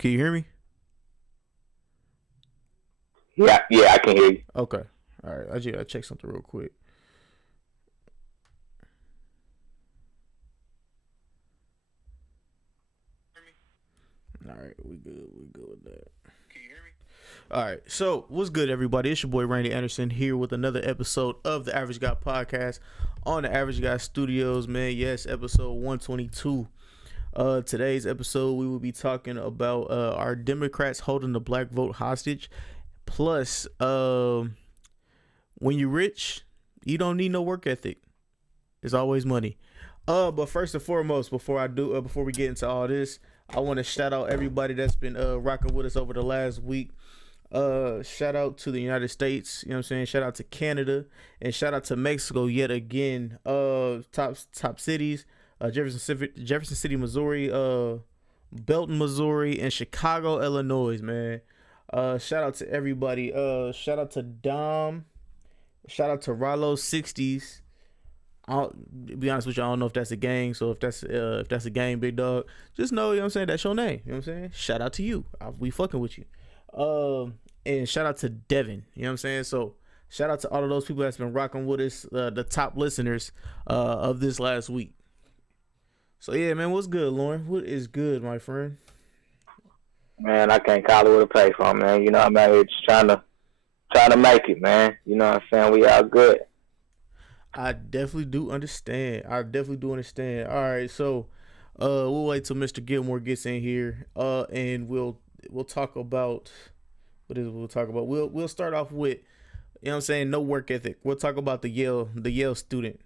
Can you hear me? Yeah, I can hear you. Okay. All right. I just gotta check something real quick. All right, we good. We good with that. Can you hear me? All right. So, what's good, everybody? It's your boy Randy Anderson here with another episode of the Average Guy Podcast on the Average Guy Studios. Man, yes, episode 122. Today's episode, we will be talking about our Democrats holding the black vote hostage. Plus, when you're rich, you don't need no work ethic. There's always money. But first and foremost, before we get into all this, I want to shout out everybody that's been rocking with us over the last week. Shout out to the United States, you know what I'm saying? Shout out to Canada and shout out to Mexico yet again. Top cities, Jefferson City, Missouri, Belton, Missouri, and Chicago, Illinois, man. Shout out to everybody. Shout out to Dom. Shout out to Rollo 60s. I'll be honest with you, I don't know if that's a gang. So if that's a gang, big dog, just know, you know what I'm saying, that's your name. You know what I'm saying? Shout out to you. We fucking with you. And shout out to Devin. You know what I'm saying? So shout out to all of those people that's been rocking with us, the top listeners of this last week. So yeah, man, what's good, Lauren? What is good, my friend? Man, I can't call it with a pay phone, man. You know, I'm out here just trying to make it, man. You know what I'm saying? We all good. I definitely do understand. All right, so we'll wait till Mr. Gilmore gets in here, and we'll talk about what is it we'll talk about. We'll start off with, you know what I'm saying, no work ethic. We'll talk about the Yale student.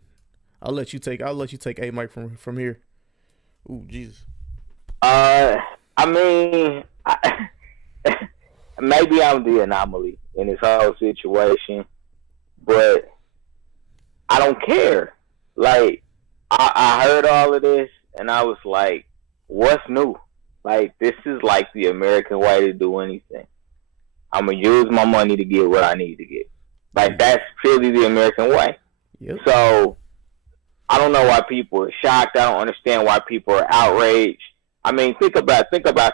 I'll let you take A Mike from here. Ooh, Jesus. I mean, maybe I'm the anomaly in this whole situation, but I don't care. Like, I heard all of this, and I was like, what's new? Like, this is like the American way to do anything. I'm going to use my money to get what I need to get. Like, that's purely the American way. Yep. So, I don't know why people are shocked. I don't understand why people are outraged. I mean, think about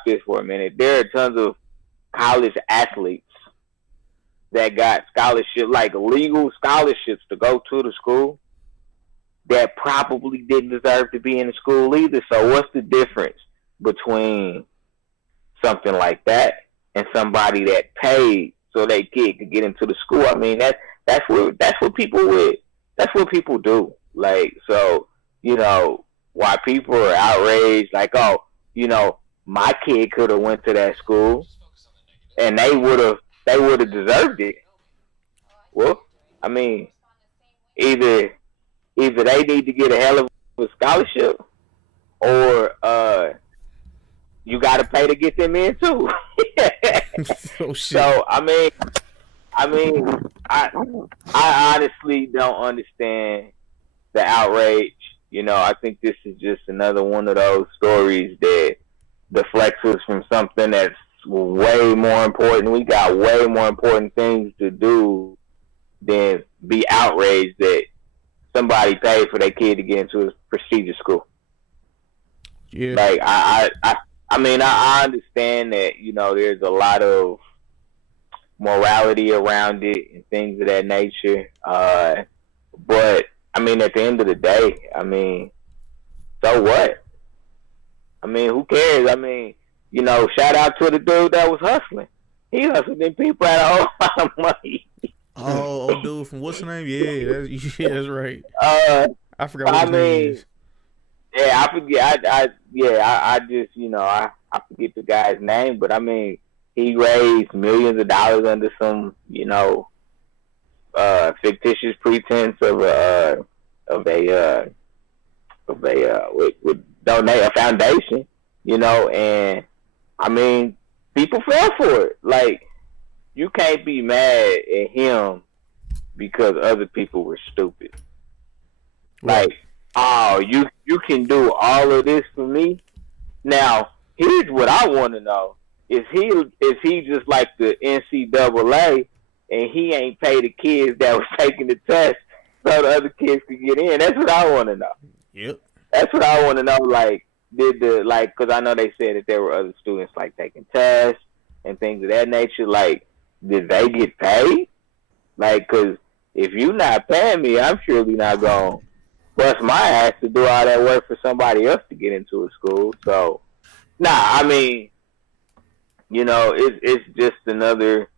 this for a minute. There are tons of college athletes that got scholarship, like legal scholarships to go to the school that probably didn't deserve to be in the school either. So what's the difference between something like that and somebody that paid so their kid could get into the school? I mean, that's what people do. Like, so, you know, why people are outraged, like, oh, you know, my kid could have went to that school and they would have deserved it. Well, I mean, either they need to get a hell of a scholarship, or you got to pay to get them in too. Oh, shit. So I mean, I honestly don't understand the outrage. You know, I think this is just another one of those stories that deflects us from something that's way more important. We got way more important things to do than be outraged that somebody paid for their kid to get into a prestigious school. Yeah. Like, I mean, I understand that, you know, there's a lot of morality around it and things of that nature. But I mean, at the end of the day, I mean, so what? I mean, who cares? I mean, you know, shout out to the dude that was hustling. He hustled them people at a whole lot of money. Oh, dude from what's the name? Yeah, that's right. I forgot what his name is. Yeah, I forget. I just, you know, I forget the guy's name, but I mean, he raised millions of dollars under some, you know, fictitious pretense of a donate a foundation, you know, and I mean, people fell for it. Like, you can't be mad at him because other people were stupid. Right. Like, oh, you can do all of this for me. Now, here's what I want to know: is he just like the NCAA, and he ain't pay the kids that was taking the test so the other kids could get in? That's what I want to know. Yep. That's what I want to know. Like, because I know they said that there were other students like taking tests and things of that nature. Like, did they get paid? Like, because if you not paying me, I'm surely not going to bust my ass to do all that work for somebody else to get into a school. So, I mean, it's just another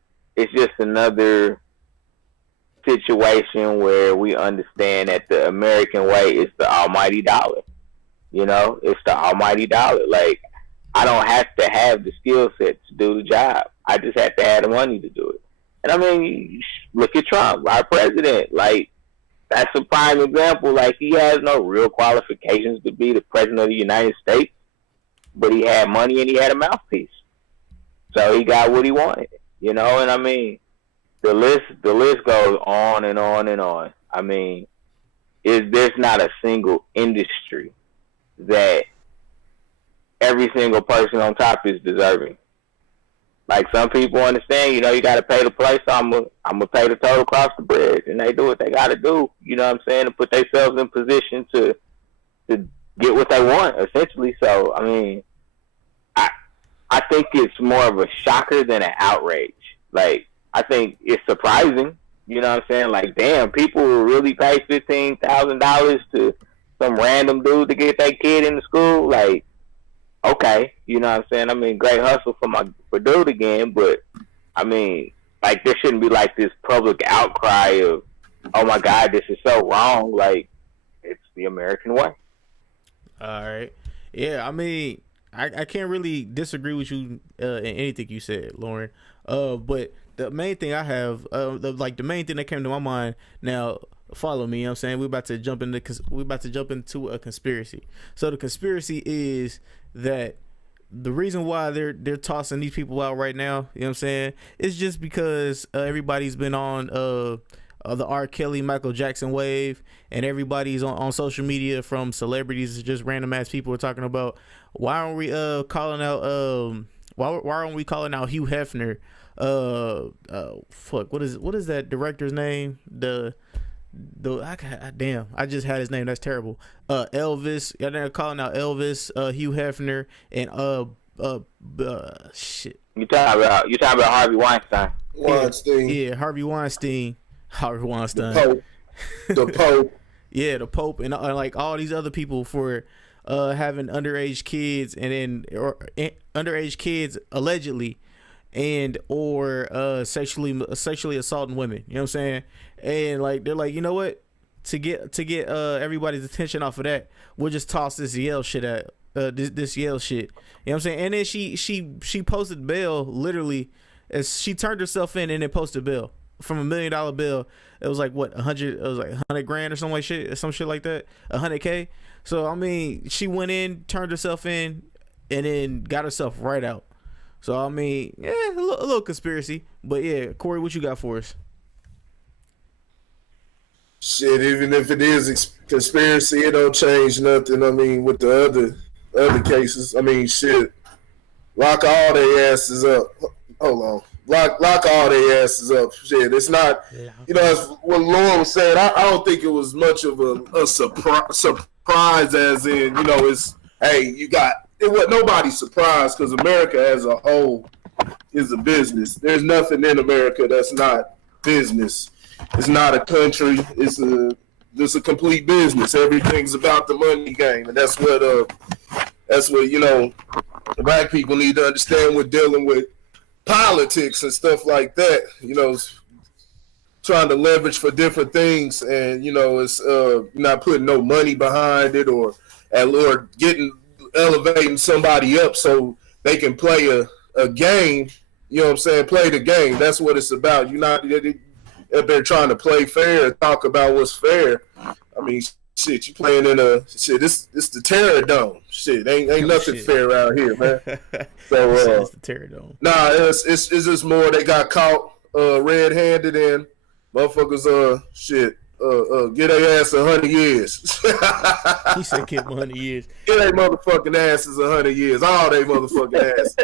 situation where we understand that the American way is the almighty dollar. It's the almighty dollar. Like, I don't have to have the skill set to do the job. I just have to have the money to do it. And I mean, look at Trump, our president. Like, that's a prime example. Like, he has no real qualifications to be the president of the United States, but he had money and he had a mouthpiece. So he got what he wanted, And I mean, the list goes on and on and on. I mean, there's not a single industry that every single person on top is deserving. Like, some people understand, you got to pay to play, so I'm gonna pay the total across the bridge, and they do what they got to do. You know what I'm saying? To put themselves in position to get what they want, essentially. So, I mean, I think it's more of a shocker than an outrage. Like, I think it's surprising. You know what I'm saying? Like, damn, people will really pay $15,000 to some random dude to get their kid into school. Like, okay, you know what I'm saying? I mean, great hustle for dude again, but I mean, like, there shouldn't be like this public outcry of, oh my God, this is so wrong. Like, it's the American way. All right. Yeah, I mean, I can't really disagree with you in anything you said, Lauren. But the main thing I have, the main thing that came to my mind now. Follow me, you know what I'm saying? We're about to jump into a conspiracy. So the conspiracy is that the reason why they're tossing these people out right now, you know what I'm saying, it's just because everybody's been on the R. Kelly, Michael Jackson wave, and everybody's on social media, from celebrities to just random ass people, are talking about why aren't we calling out why aren't we calling out Hugh Hefner? What is that director's name? I just had his name. That's terrible. Elvis. They're calling out Elvis, Hugh Hefner, and shit. You talking about Harvey Weinstein? Yeah, Harvey Weinstein. The Pope. Yeah, the Pope, and like all these other people for having underage kids, and then underage kids allegedly, and or sexually assaulting women. You know what I'm saying? And like, they're like, you know what? To get everybody's attention off of that, we'll just toss this Yale shit at this Yale shit. You know what I'm saying? And then she posted bail, literally, as she turned herself in and then posted bail from $1 million bill. It was like what, 100? It was like 100 grand or some shit like that, 100K. So I mean, she went in, turned herself in, and then got herself right out. So I mean, yeah, a little conspiracy, but yeah, Corey, what you got for us? Shit, even if it is conspiracy, it don't change nothing. I mean, with the other cases, I mean, shit, lock all their asses up. Hold on, lock all their asses up. Shit, it's not, as what Lauren was saying. I don't think it was much of a surprise, as in, it's, hey, you got it. What, nobody's surprised, because America as a whole is a business. There's nothing in America that's not business. It's not a country. It's a complete business. Everything's about the money game, and that's what black people need to understand. We're dealing with politics and stuff like that. Trying to leverage for different things, and it's not putting no money behind it, or elevating somebody up so they can play a game. You know what I'm saying? Play the game. That's what it's about. You're not up there trying to play fair and talk about what's fair. I mean, shit, you playing in this the Terror Dome. Shit, ain't nothing fair out here, man. So it's the Terror Dome. Nah, it's just more they got caught red-handed, and motherfuckers get their ass 100 years. He said get 100 years. Get their motherfucking asses 100 years. All they motherfucking asses.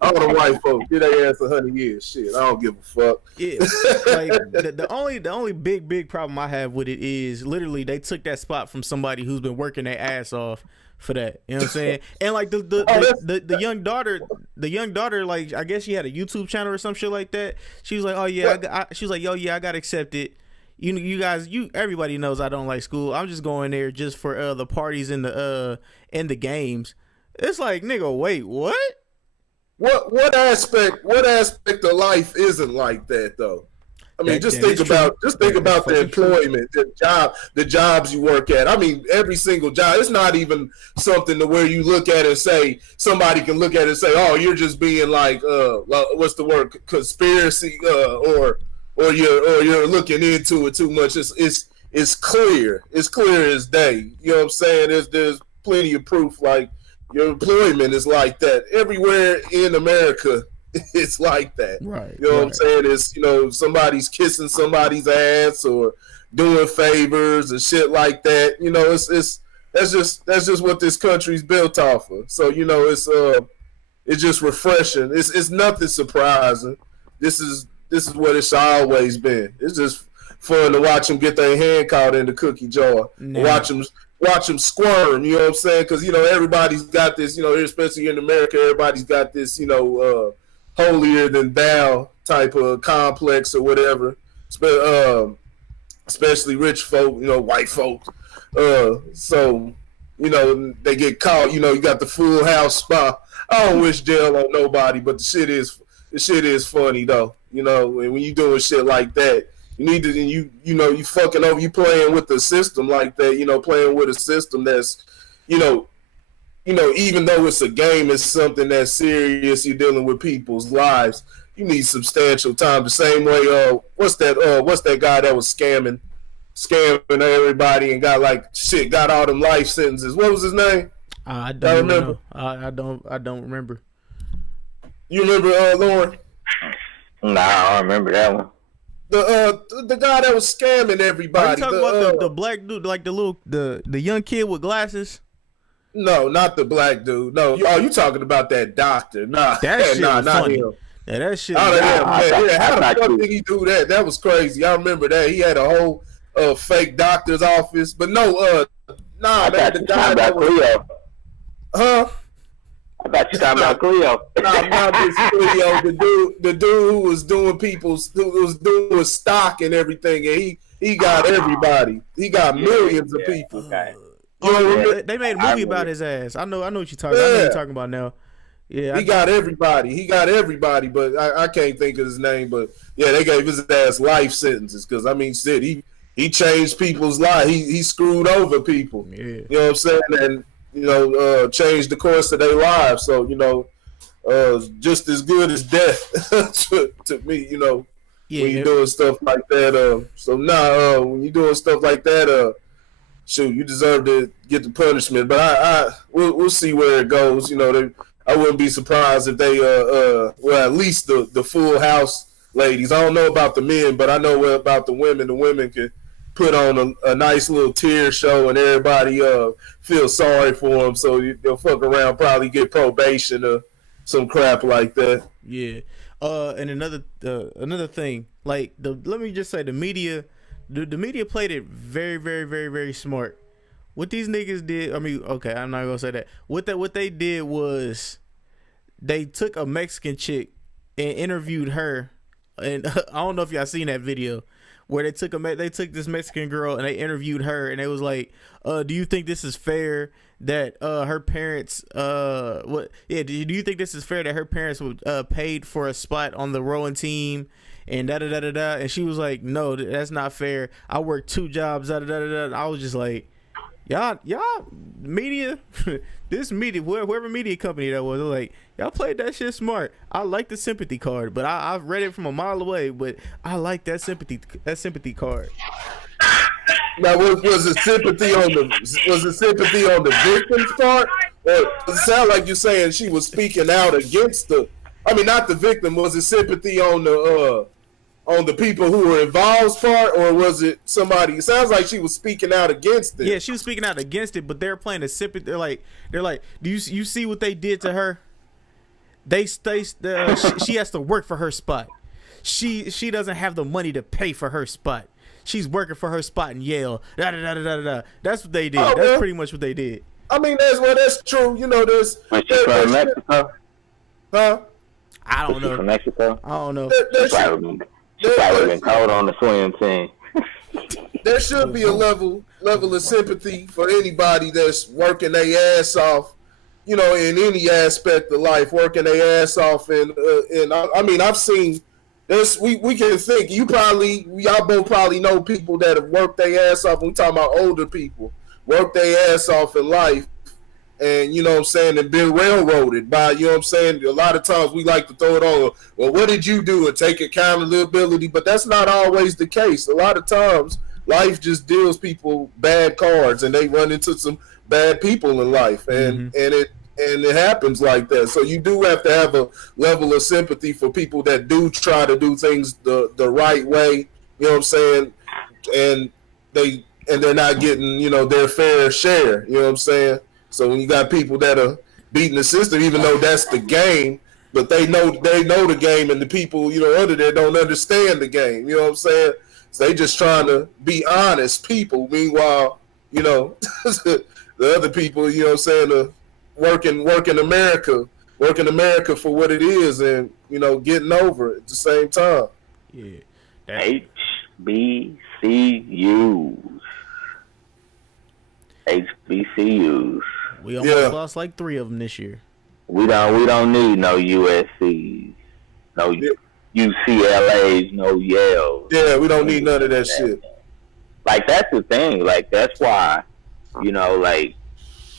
All the white folks, get their ass 100 years. Shit, I don't give a fuck. Yeah, like the only big problem I have with it is literally they took that spot from somebody who's been working their ass off for that. You know what I'm saying? And like the young daughter, like I guess she had a YouTube channel or some shit like that. She was like, oh yeah, she was like, yo yeah, I got accepted. You guys, everybody knows I don't like school. I'm just going there just for the parties and the games. It's like, nigga, wait, what? What aspect of life isn't like that though? I mean, just think about the employment, the jobs you work at. I mean, every single job. It's not even something to where you look at it and say, somebody can look at it and say, oh, you're just being like, what's the word, conspiracy, or you're looking into it too much. It's clear. It's clear as day. You know what I'm saying? There's plenty of proof. Like, your employment is like that everywhere in America. It's like that, right? You know what I'm saying? It's, you know, somebody's kissing somebody's ass or doing favors and shit like that. You know, that's just what this country's built off of. So, you know, it's just refreshing. It's nothing surprising. This is what it's always been. It's just fun to watch them get their hand caught in the cookie jar. No. Watch them squirm. You know what I'm saying? Because, you know, everybody's got this. You know, especially in America, everybody's got this. You know. Holier than thou type of complex or whatever, especially rich folk, you know, white folk. So, you know, they get caught. You know, you got the full house spot. I don't wish jail on nobody, but the shit is funny though. You know, and when you doing shit like that, you need to, you know, you fucking over, you playing with the system like that. You know, playing with a system that's, you know, even though it's a game, it's something that's serious. You're dealing with people's lives. You need substantial time. The same way, what's that guy that was scamming everybody and got all them life sentences? What was his name? I don't remember. I don't remember. You remember, Lauren? Nah, I don't remember that one. The guy that was scamming everybody. Are you talking about the black dude, like the young kid with glasses? No, not the black dude. No, you talking about that doctor? Nah, that shit was not funny. him. Yeah, that shit. How the fuck did he do that? That was crazy. I remember that he had a whole fake doctor's office, but no, man, the guy that was Cleo. Huh? I thought you talking about Cleo. Not this Cleo. The dude who was doing stock and everything, and he got everybody. He got millions of people. Okay. They made a movie about his ass. I know what you're talking. I know what you're talking about now. Yeah, he got everybody, but I can't think of his name. But yeah, they gave his ass life sentences because I mean, shit, he changed people's lives. He screwed over people. Yeah. You know what I'm saying? And you know, changed the course of their lives. So you know, just as good as death to me. You know, when you're doing stuff like that. When you're doing stuff like that, shoot, you deserve to get the punishment, but we'll see where it goes. You know, I wouldn't be surprised if they at least the full house ladies. I don't know about the men, but I know about the women. The women can put on a nice little tear show, and everybody feel sorry for them. So they'll fuck around, probably get probation or some crap like that. Yeah. And another thing, like let me just say the media. The media played it very, very, very, very smart. What these niggas did, I mean, okay, I'm not gonna say that. What they did was they took a Mexican chick and interviewed her, and I don't know if y'all seen that video where they took this Mexican girl and they interviewed her, and they was like, do you think this is fair that her parents do you think this is fair that her parents would paid for a spot on the rowing team? And da-da-da-da-da. And she was like, no, that's not fair. I work 2 jobs, da-da-da-da-da. I was just like, y'all media, this media, whoever media company that was, like, y'all played that shit smart. I like the sympathy card, but I've read it from a mile away, but I like that sympathy card. Now, was it sympathy on the victim's part? Or it sound like you're saying she was speaking out against not the victim. Was it sympathy on the people who were involved's part, or was it somebody? It sounds like she was speaking out against it. Yeah, she was speaking out against it, but they're playing a sympathy. They're like, do you see what they did to her? She has to work for her spot. She doesn't have the money to pay for her spot. She's working for her spot in Yale. Da da da da da da. That's what they did. That's pretty much what they did. I mean, that's true. You know, Was she from Mexico? Huh? I don't know. From Mexico? I don't know. She probably been cold on the swim team. There should be a level of sympathy for anybody that's working their ass off, you know, in any aspect of life, working their ass off. And I mean, I've seen this. We can think. Y'all both probably know people that have worked their ass off. We talking about older people, worked their ass off in life. And, you know what I'm saying, and been railroaded by, you know what I'm saying, a lot of times we like to throw it on, well, what did you do, and take accountability, but that's not always the case. A lot of times, life just deals people bad cards, and they run into some bad people in life, and it happens like that. So you do have to have a level of sympathy for people that do try to do things the right way, you know what I'm saying, and they're not getting, you know, their fair share, you know what I'm saying. So when you got people that are beating the system, even though that's the game, but they know the game, and the people, you know, under there don't understand the game. You know what I'm saying? So they just trying to be honest people. Meanwhile, you know, the other people, you know what I'm saying, are working America for what it is, and, you know, getting over it at the same time. Yeah. HBCUs. We almost lost like 3 of them this year. We don't need no USCs, no UCLAs, no Yales. Yeah, we don't need none of that shit. Like, that's the thing. Like, that's why, you know, like,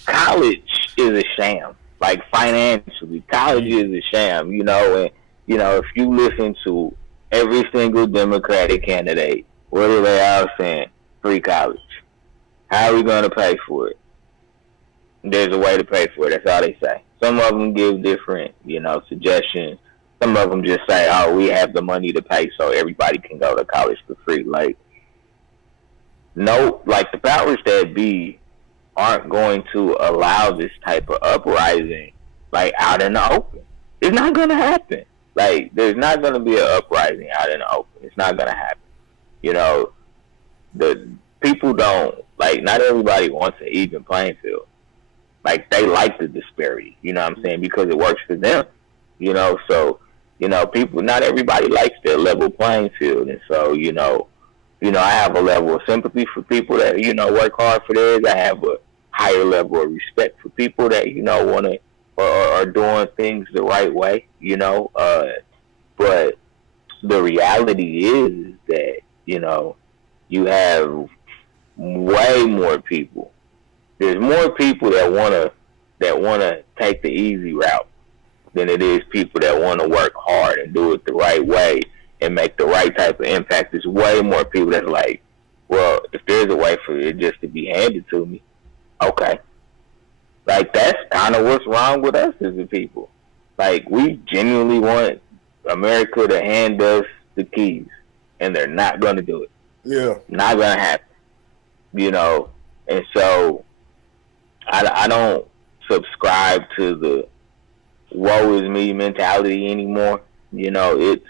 college is a sham. Like, financially, college is a sham. You know, and you know, if you listen to every single Democratic candidate, what are they all saying? Free college. How are we going to pay for it? There's a way to pay for it. That's all they say. Some of them give different, you know, suggestions. Some of them just say, oh, we have the money to pay so everybody can go to college for free. Like, no, like, the powers that be aren't going to allow this type of uprising, like, out in the open. It's not going to happen. Like, there's not going to be an uprising out in the open. It's not going to happen. You know, the people don't, like, not everybody wants an even playing field. Like, they like the disparity, you know what I'm saying, because it works for them, you know. So, you know, people, not everybody likes their level playing field. And so, you know, I have a level of sympathy for people that, you know, work hard for theirs. I have a higher level of respect for people that, you know, want to, or are doing things the right way, you know. But the reality is that, you know, you have way more people. There's more people that wanna take the easy route than it is people that want to work hard and do it the right way and make the right type of impact. There's way more people that's like, well, if there's a way for it just to be handed to me, okay. Like, that's kind of what's wrong with us as a people. Like, we genuinely want America to hand us the keys, and they're not going to do it. Yeah. Not going to happen. You know, and so I don't subscribe to the woe is me mentality anymore. You know, it's,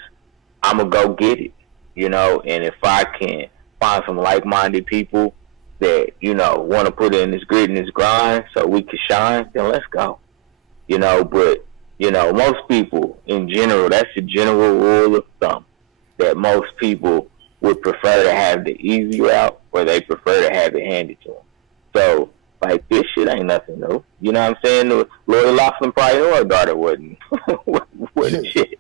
I'm going to go get it, you know, and if I can find some like-minded people that, you know, want to put in this grit and this grind so we can shine, then let's go. You know, but, you know, most people in general, that's the general rule of thumb, that most people would prefer to have the easy route, or they prefer to have it handed to them. So, like, this shit ain't nothing new. You know what I'm saying? Lori Loughlin probably knew her daughter wasn't shit.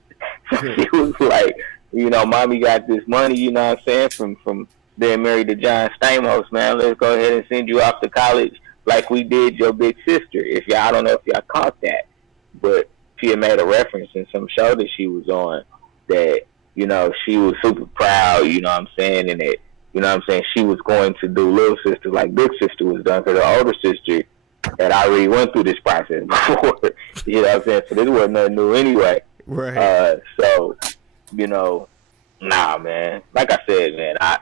She was like, you know, mommy got this money, you know what I'm saying, from being married to John Stamos, man. Let's go ahead and send you off to college like we did your big sister. I don't know if y'all caught that, but she had made a reference in some show that she was on that, you know, she was super proud, you know what I'm saying, and that, you know what I'm saying, she was going to do little sister like big sister was done, because her older sister had already went through this process before, you know what I'm saying, so this wasn't nothing new anyway. Right. So, you know, nah, man, like I said, man, I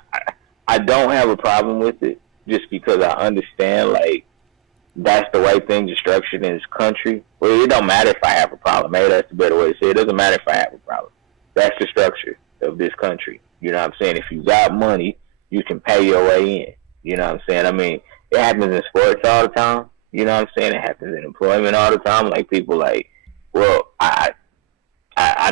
don't have a problem with it, just because I understand, like, that's the way things are structured in this country. Well, it don't matter if I have a problem. Maybe that's the better way to say it. It doesn't matter if I have a problem. That's the structure of this country. You know what I'm saying? If you got money, you can pay your way in. You know what I'm saying? I mean, it happens in sports all the time. You know what I'm saying? It happens in employment all the time. Like people like, well, I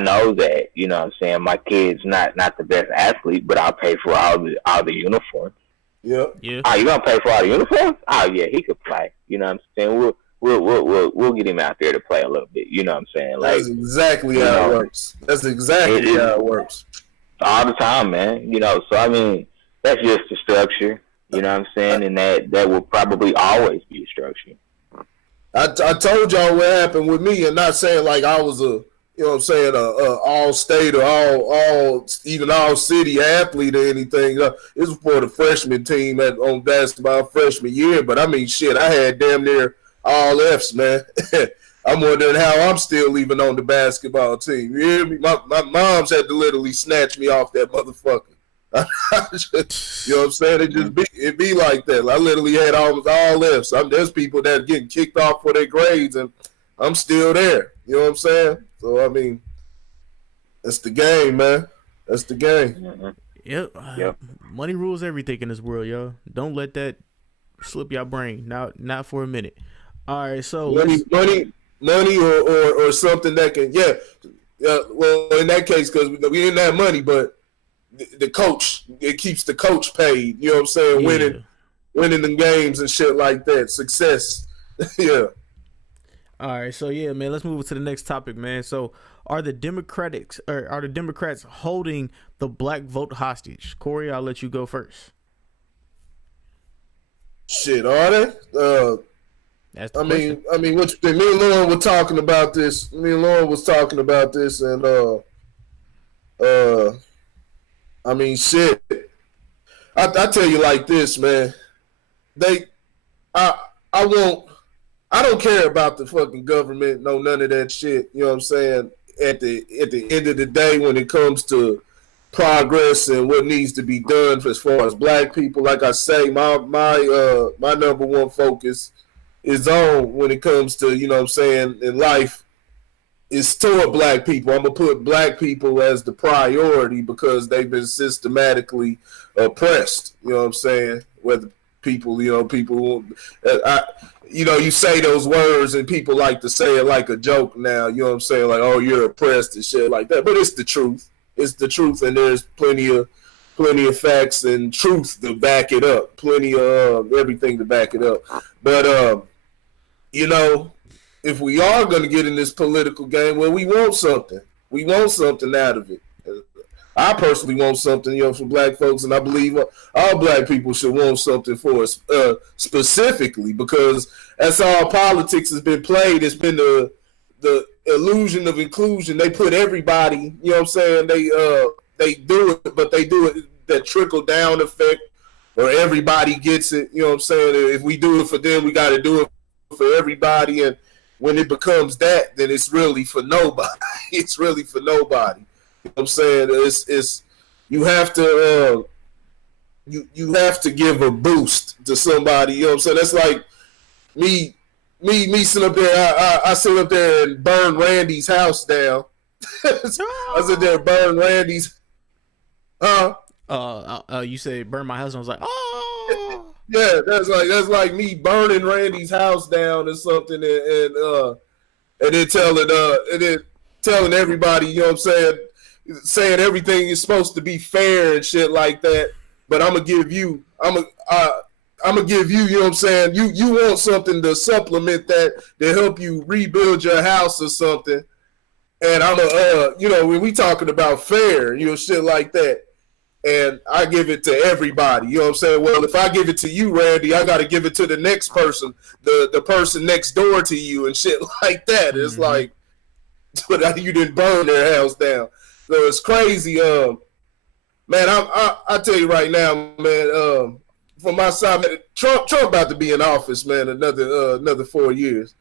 know that, you know what I'm saying, my kid's not the best athlete, but I'll pay for all the uniforms. Yep. Yeah. Oh, you gonna pay for all the uniforms? Oh yeah, he could play. You know what I'm saying? We'll get him out there to play a little bit. You know what I'm saying? Like, that's exactly how it works. That's exactly how it works. All the time, man. You know, so I mean, that's just the structure. You know what I'm saying? And that will probably always be a structure. I told y'all what happened with me, and not saying like I was a, you know what I'm saying, a all state or all city athlete or anything. It was for the freshman team on basketball freshman year, but I mean, shit, I had damn near all F's, man. I'm wondering how I'm still even on the basketball team. You hear me? My mom's had to literally snatch me off that motherfucker. You know what I'm saying? It be like that. I literally had almost all F's. There's people that are getting kicked off for their grades, and I'm still there. You know what I'm saying? So, I mean, that's the game, man. That's the game. Yep. Money rules everything in this world, yo. Don't let that slip your brain. Not for a minute. All right, so money or something that can, well, in that case, because we didn't have money, but the coach, it keeps the coach paid. You know what I'm saying? Yeah. Winning the games and shit like that. Success. Yeah. All right, so yeah, man, let's move to the next topic, man. So, are the Democrats holding the black vote hostage? Corey, I'll let you go first. Shit, are they? That's the question. I mean, what you think? Me and Lauren were talking about this. And I mean, shit. I tell you like this, man. I don't care about the fucking government, none of that shit. You know what I'm saying? At the end of the day, when it comes to progress and what needs to be done as far as black people, like I say, my number one focus is on when it comes to, you know what I'm saying, in life, is toward black people. I'm going to put black people as the priority because they've been systematically oppressed. You know what I'm saying? Whether people, you say those words and people like to say it like a joke now, you know what I'm saying? Like, oh, you're oppressed and shit like that. But it's the truth. It's the truth, and there's plenty of facts and truth to back it up. Plenty of everything to back it up. But, if we are going to get in this political game, well, we want something. We want something out of it. I personally want something, for black folks, and I believe all black people should want something for us specifically, because that's how politics has been played. It's been the illusion of inclusion. They put everybody, you know what I'm saying? They do it, but they do it that trickle down effect, where everybody gets it. You know what I'm saying? If we do it for them, we got to do it for everybody, and when it becomes that, then it's really for nobody. It's really for nobody. You know what I'm saying? It's you have to you have to give a boost to somebody. You know what I'm saying? That's like me sitting up there. I sit up there and burn Randy's house down. I sit there and burn Randy's. You said burn my house, and I was like, oh. Yeah, that's like me burning Randy's house down or something, and then telling everybody, you know what I'm saying everything is supposed to be fair and shit like that. But I'm gonna give you, you know what I'm saying, you want something to supplement that, to help you rebuild your house or something. And I'm when we talking about fair, shit like that. And I give it to everybody. You know what I'm saying? Well, if I give it to you, Randy, I got to give it to the next person, the person next door to you and shit like that. It's like, but you didn't burn their house down. So it's crazy. Man, I tell you right now, man, from my side, man, Trump about to be in office, man, another 4 years.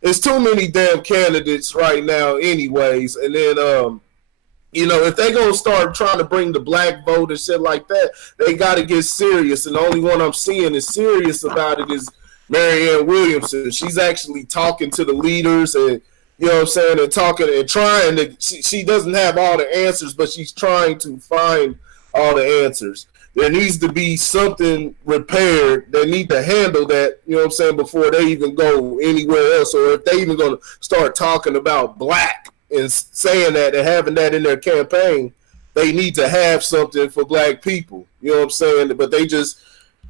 There's too many damn candidates right now anyways. And then, if they gonna start trying to bring the black vote and shit like that, they gotta get serious. And the only one I'm seeing is serious about it is Marianne Williamson. She's actually talking to the leaders and, you know what I'm saying, and talking and trying to. She doesn't have all the answers, but she's trying to find all the answers. there needs to be something repaired. They need to handle that, you know what I'm saying, before they even go anywhere else. Or if they even going to start talking about black and saying that and having that in their campaign, they need to have something for black people. You know what I'm saying? But they're just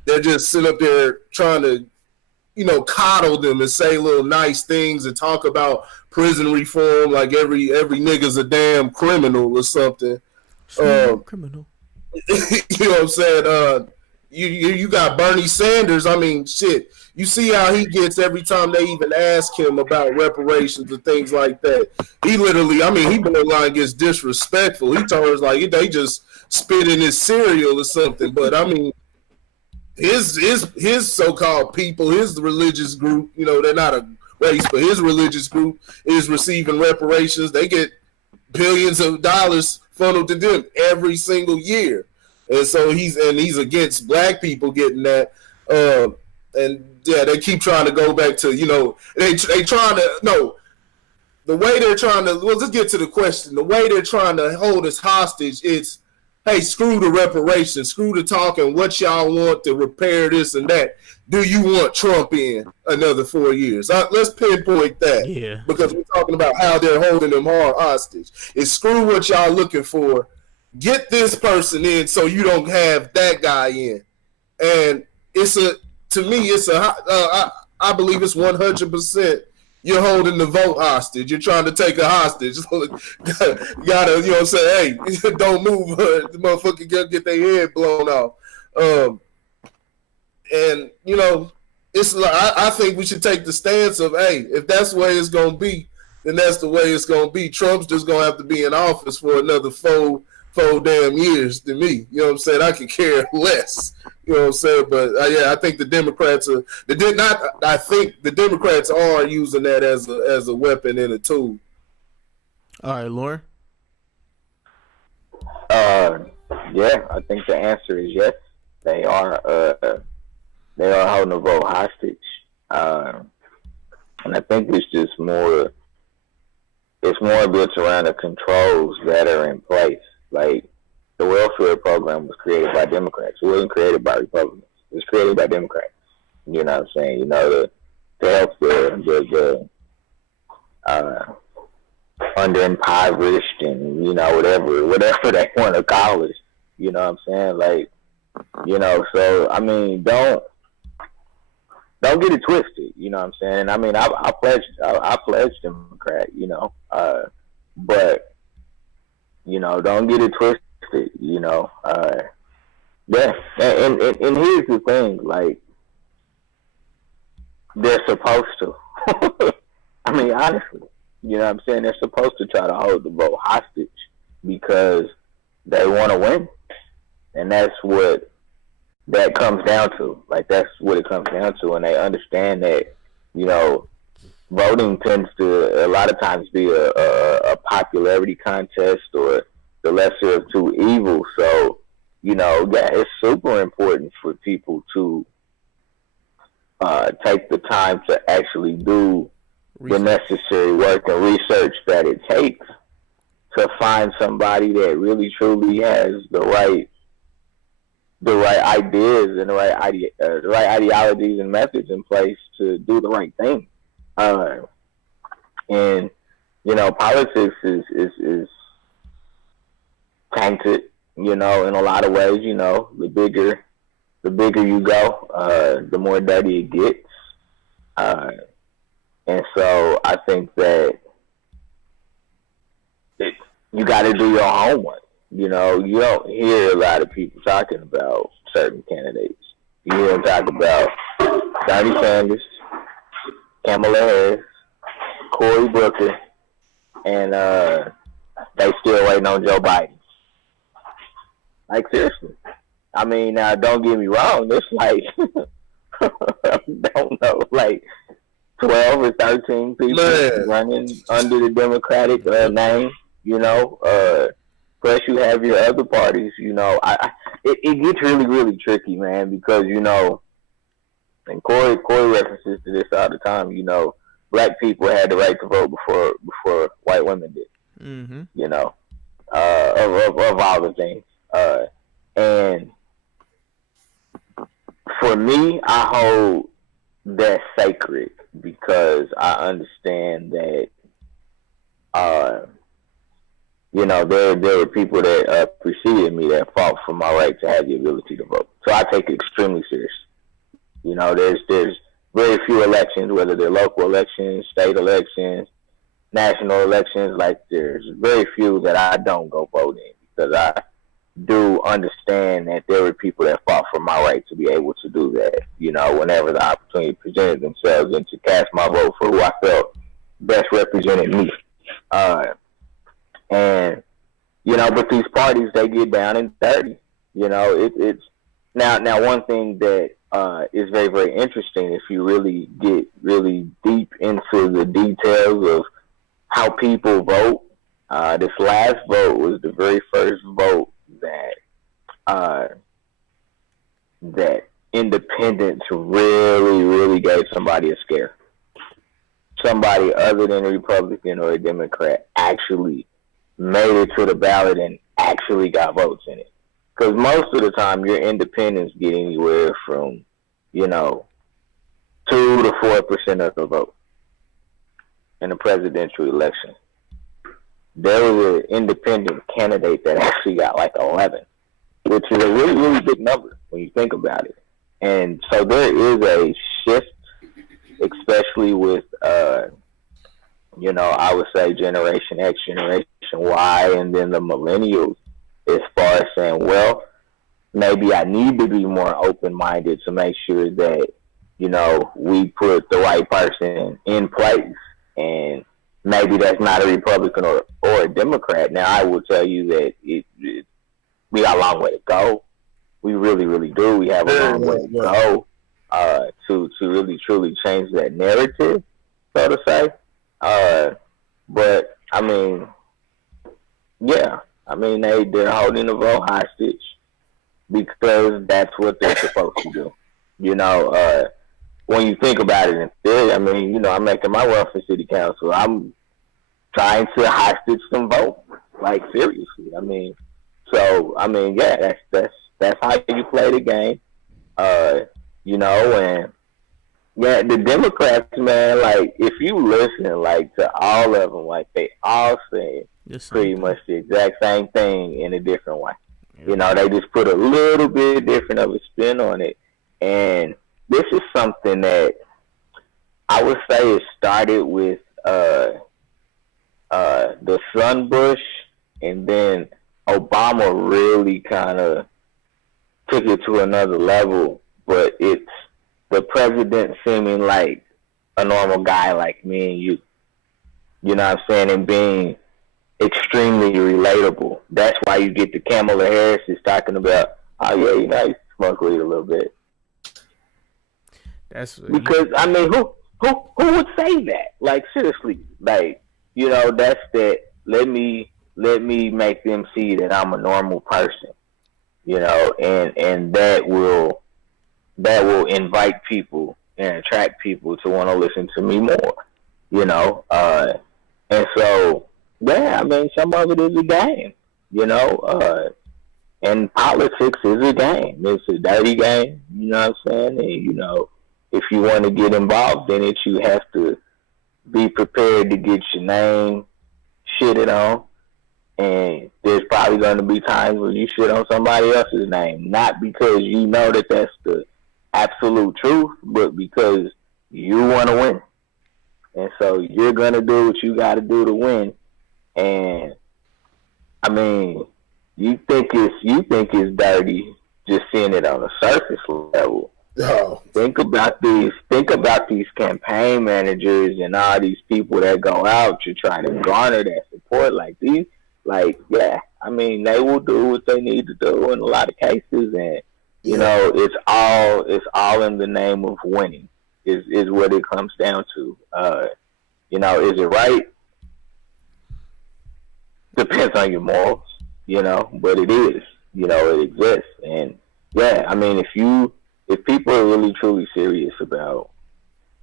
sitting up there trying to, you know, coddle them and say little nice things and talk about prison reform like every nigga's a damn criminal or something. Criminal. You know what I'm saying? You got Bernie Sanders. I mean, shit. You see how he gets every time they even ask him about reparations and things like that. He literally, I mean, he borderline gets disrespectful. He turns like they just spit in his cereal or something. But I mean, his so-called people, his religious group, you know, they're not a race, but his religious group is receiving reparations. They get billions of dollars funneled to them every single year, and so he's against black people getting that. And yeah, they keep trying to go back to, you know, they trying to no. The way they're trying to, well, let's get to the question. The way they're trying to hold us hostage, it's, hey, screw the reparations, screw the talking, what y'all want to repair this and that. Do you want Trump in another 4 years? Let's pinpoint that. Yeah. Because we're talking about how they're holding them hostage. It's screw what y'all looking for. Get this person in so you don't have that guy in. And I believe it's 100%. You're holding the vote hostage. You're trying to take a hostage. Gotta, you know what I'm saying? Hey, don't move. The motherfucker get their head blown off. And, you know, it's like, I think we should take the stance of, hey, if that's the way it's going to be, then that's the way it's going to be. Trump's just going to have to be in office for another four damn years to me. You know what I'm saying? I could care less. You know what I'm saying? But yeah, I think the Democrats I think the Democrats are using that as a weapon and a tool. All right, Lauren. Yeah, I think the answer is yes. They are holding the vote hostage, and I think it's just more. It's more built around the controls that are in place. Like, the welfare program was created by Democrats. It wasn't created by Republicans. It was created by Democrats. You know what I'm saying? You know, to help the underimpoverished and, you know, whatever they want to call it. You know what I'm saying? Like, you know, so, I mean, don't get it twisted. You know what I'm saying? And I mean, I pledged Democrat, you know, but, you know, don't get it twisted, you know. Yeah, and here's the thing, like, they're supposed to. I mean, honestly, you know what I'm saying? They're supposed to try to hold the vote hostage because they want to win. And that's what that comes down to. Like, that's what it comes down to. And they understand that, you know, voting tends to a lot of times be a popularity contest or the lesser of two evils. So, you know, yeah, it's super important for people to take the time to actually do the necessary work and research that it takes to find somebody that really truly has the right ideas and the right ideologies and methods in place to do the right thing. And, you know, politics is tainted, you know, in a lot of ways. You know, the bigger you go, the more dirty it gets. And so I think that you got to do your homework. You know, you don't hear a lot of people talking about certain candidates. You hear them talk about Bernie Sanders, Kamala Harris, Cory Booker, and they still waiting on Joe Biden. Like, seriously. I mean, now, don't get me wrong. It's like, I don't know, like 12 or 13 people running under the Democratic name, you know. Plus, you have your other parties, you know. It gets really, really tricky, man, because, you know, and Corey references to this all the time, you know, black people had the right to vote before white women did, mm-hmm. you know, of all the things. And for me, I hold that sacred because I understand that, there were people that preceded me that fought for my right to have the ability to vote. So I take it extremely serious. There's very few elections, whether they're local elections, state elections, national elections. Like, there's very few that I don't go vote in because I do understand that there were people that fought for my right to be able to do that, whenever the opportunity presented themselves, and to cast my vote for who I felt best represented me. But these parties, they get down and dirty. It's now one thing that is very, very interesting if you really get really deep into the details of how people vote. This last vote was the very first vote that independents really, really gave somebody a scare. Somebody other than a Republican or a Democrat actually made it to the ballot and actually got votes in it. Because most of the time, your independents get anywhere from, 2 to 4% of the vote in a presidential election. There was an independent candidate that actually got like 11, which is a really, really big number when you think about it. And so there is a shift, especially with, I would say Generation X, Generation Y, and then the millennials, as far as saying, well, maybe I need to be more open-minded to make sure that, we put the right person in place. And maybe that's not a Republican or a Democrat. Now, I will tell you that we got a long way to go. We really, really do. We have a long way to go to really, truly change that narrative, so to say. But, I mean, yeah. I mean, they're holding the vote hostage because that's what they're supposed to do. When you think about it in theory, I mean, I'm making my run for city council. I'm trying to hostage some vote, like, seriously. I mean, yeah, that's how you play the game. And yeah, the Democrats, man, like, if you listen, like, to all of them, like, they all say pretty much the exact same thing in a different way. Yeah. They just put a little bit different of a spin on it. And this is something that I would say it started with the son Bush, and then Obama really kind of took it to another level. But it's the president seeming like a normal guy like me and you. You know what I'm saying? And being extremely relatable. That's why you get the Kamala Harris is talking about, oh yeah, I used to smoke weed a little bit. That's because I mean, who would say that? Like, seriously, like, that's that. Let me make them see that I'm a normal person, and that will invite people and attract people to want to listen to me more, and so. Yeah, I mean, some of it is a game, and politics is a game. It's a dirty game, you know what I'm saying? And, if you want to get involved in it, you have to be prepared to get your name shitted on. And there's probably going to be times when you shit on somebody else's name, not because you know that that's the absolute truth, but because you want to win. And so you're going to do what you got to do to win. And I mean, you think it's dirty just seeing it on a surface level. Oh. Think about these campaign managers and all these people that go out to try to garner that support. Yeah, I mean, they will do what they need to do in a lot of cases, and it's all in the name of winning. Is what it comes down to. Is it right? Depends on your morals, but it is, it exists. And yeah, I mean, if people are really truly serious about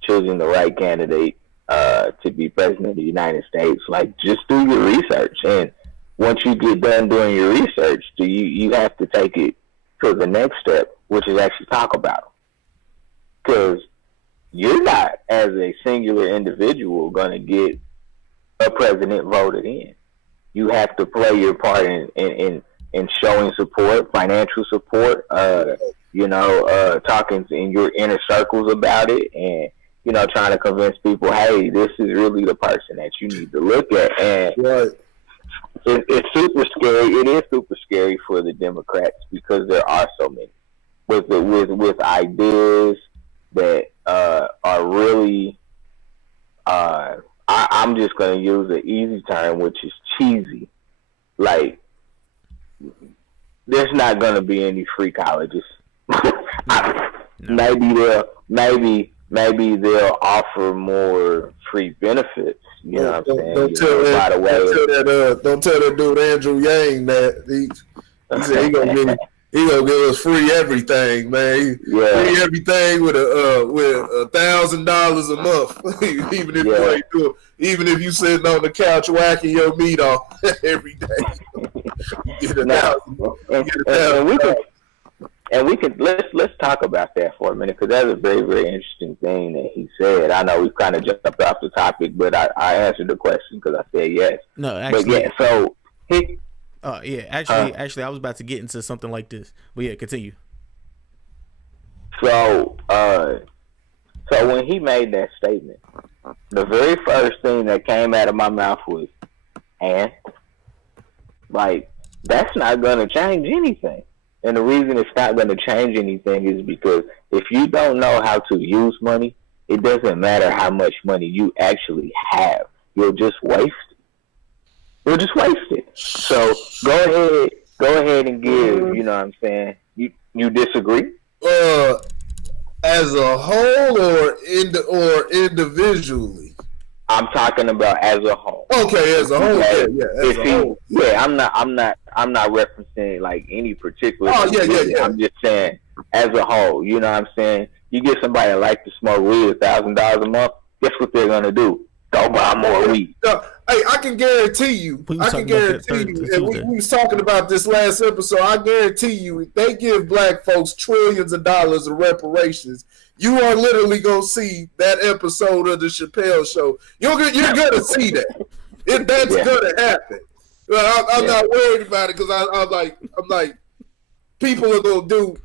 choosing the right candidate to be president of the United States, like, just do your research. And once you get done doing your research, you have to take it to the next step, which is actually talk about because you're not, as a singular individual, going to get a president voted in. You have to play your part in showing support, financial support, talking in your inner circles about it, and trying to convince people, hey, this is really the person that you need to look at. And it's super scary. It is super scary for the Democrats because there are so many with ideas that are really. I'm just going to use an easy term, which is cheesy. Like, there's not going to be any free colleges. No. Maybe they'll offer more free benefits. You know what I'm saying? Don't tell that dude Andrew Yang that he said he gonna give us free everything, man. Free everything with $1,000 a month, even if you ain't doing. Even if you sitting on the couch whacking your meat off every day. Let's talk about that for a minute, because that's a very, very interesting thing that he said. I know we kind of jumped off the topic, but I answered the question because I said yes. No, actually, but yeah. So actually, I was about to get into something like this, but yeah, continue. So when he made that statement, the very first thing that came out of my mouth was, and like, that's not going to change anything. And the reason it's not going to change anything is because if you don't know how to use money, it doesn't matter how much money you actually have. You'll just waste it. So go ahead and give, you know what I'm saying? You disagree? As a whole or individually? I'm talking about as a whole. Okay, as a whole. I'm not referencing like any particular. Yeah. I'm just saying as a whole. You know what I'm saying? You get somebody that like to smoke weed $1,000 a month. Guess what they're gonna do? Go buy more weed. Hey, I can guarantee you. And we was talking about this last episode. I guarantee you, if they give black folks trillions of dollars of reparations, you are literally gonna see that episode of the Chappelle Show. You're gonna see that. That's gonna happen. I'm not worried about it because I'm like, people are gonna do.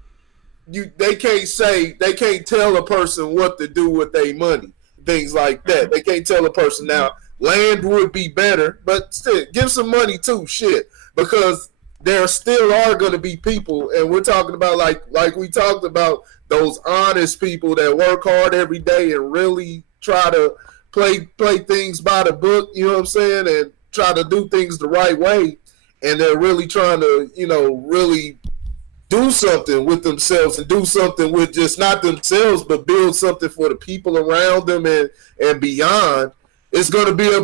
They can't tell a person what to do with their money. Things like that. They can't tell a person now. Land would be better, but still, give some money too. Shit, because there still are going to be people, and we're talking about like we talked about those honest people that work hard every day and really try to play things by the book. You know what I'm saying? And try to do things the right way, and they're really trying to, really do something with themselves and do something with just not themselves, but build something for the people around them and beyond. It's gonna be a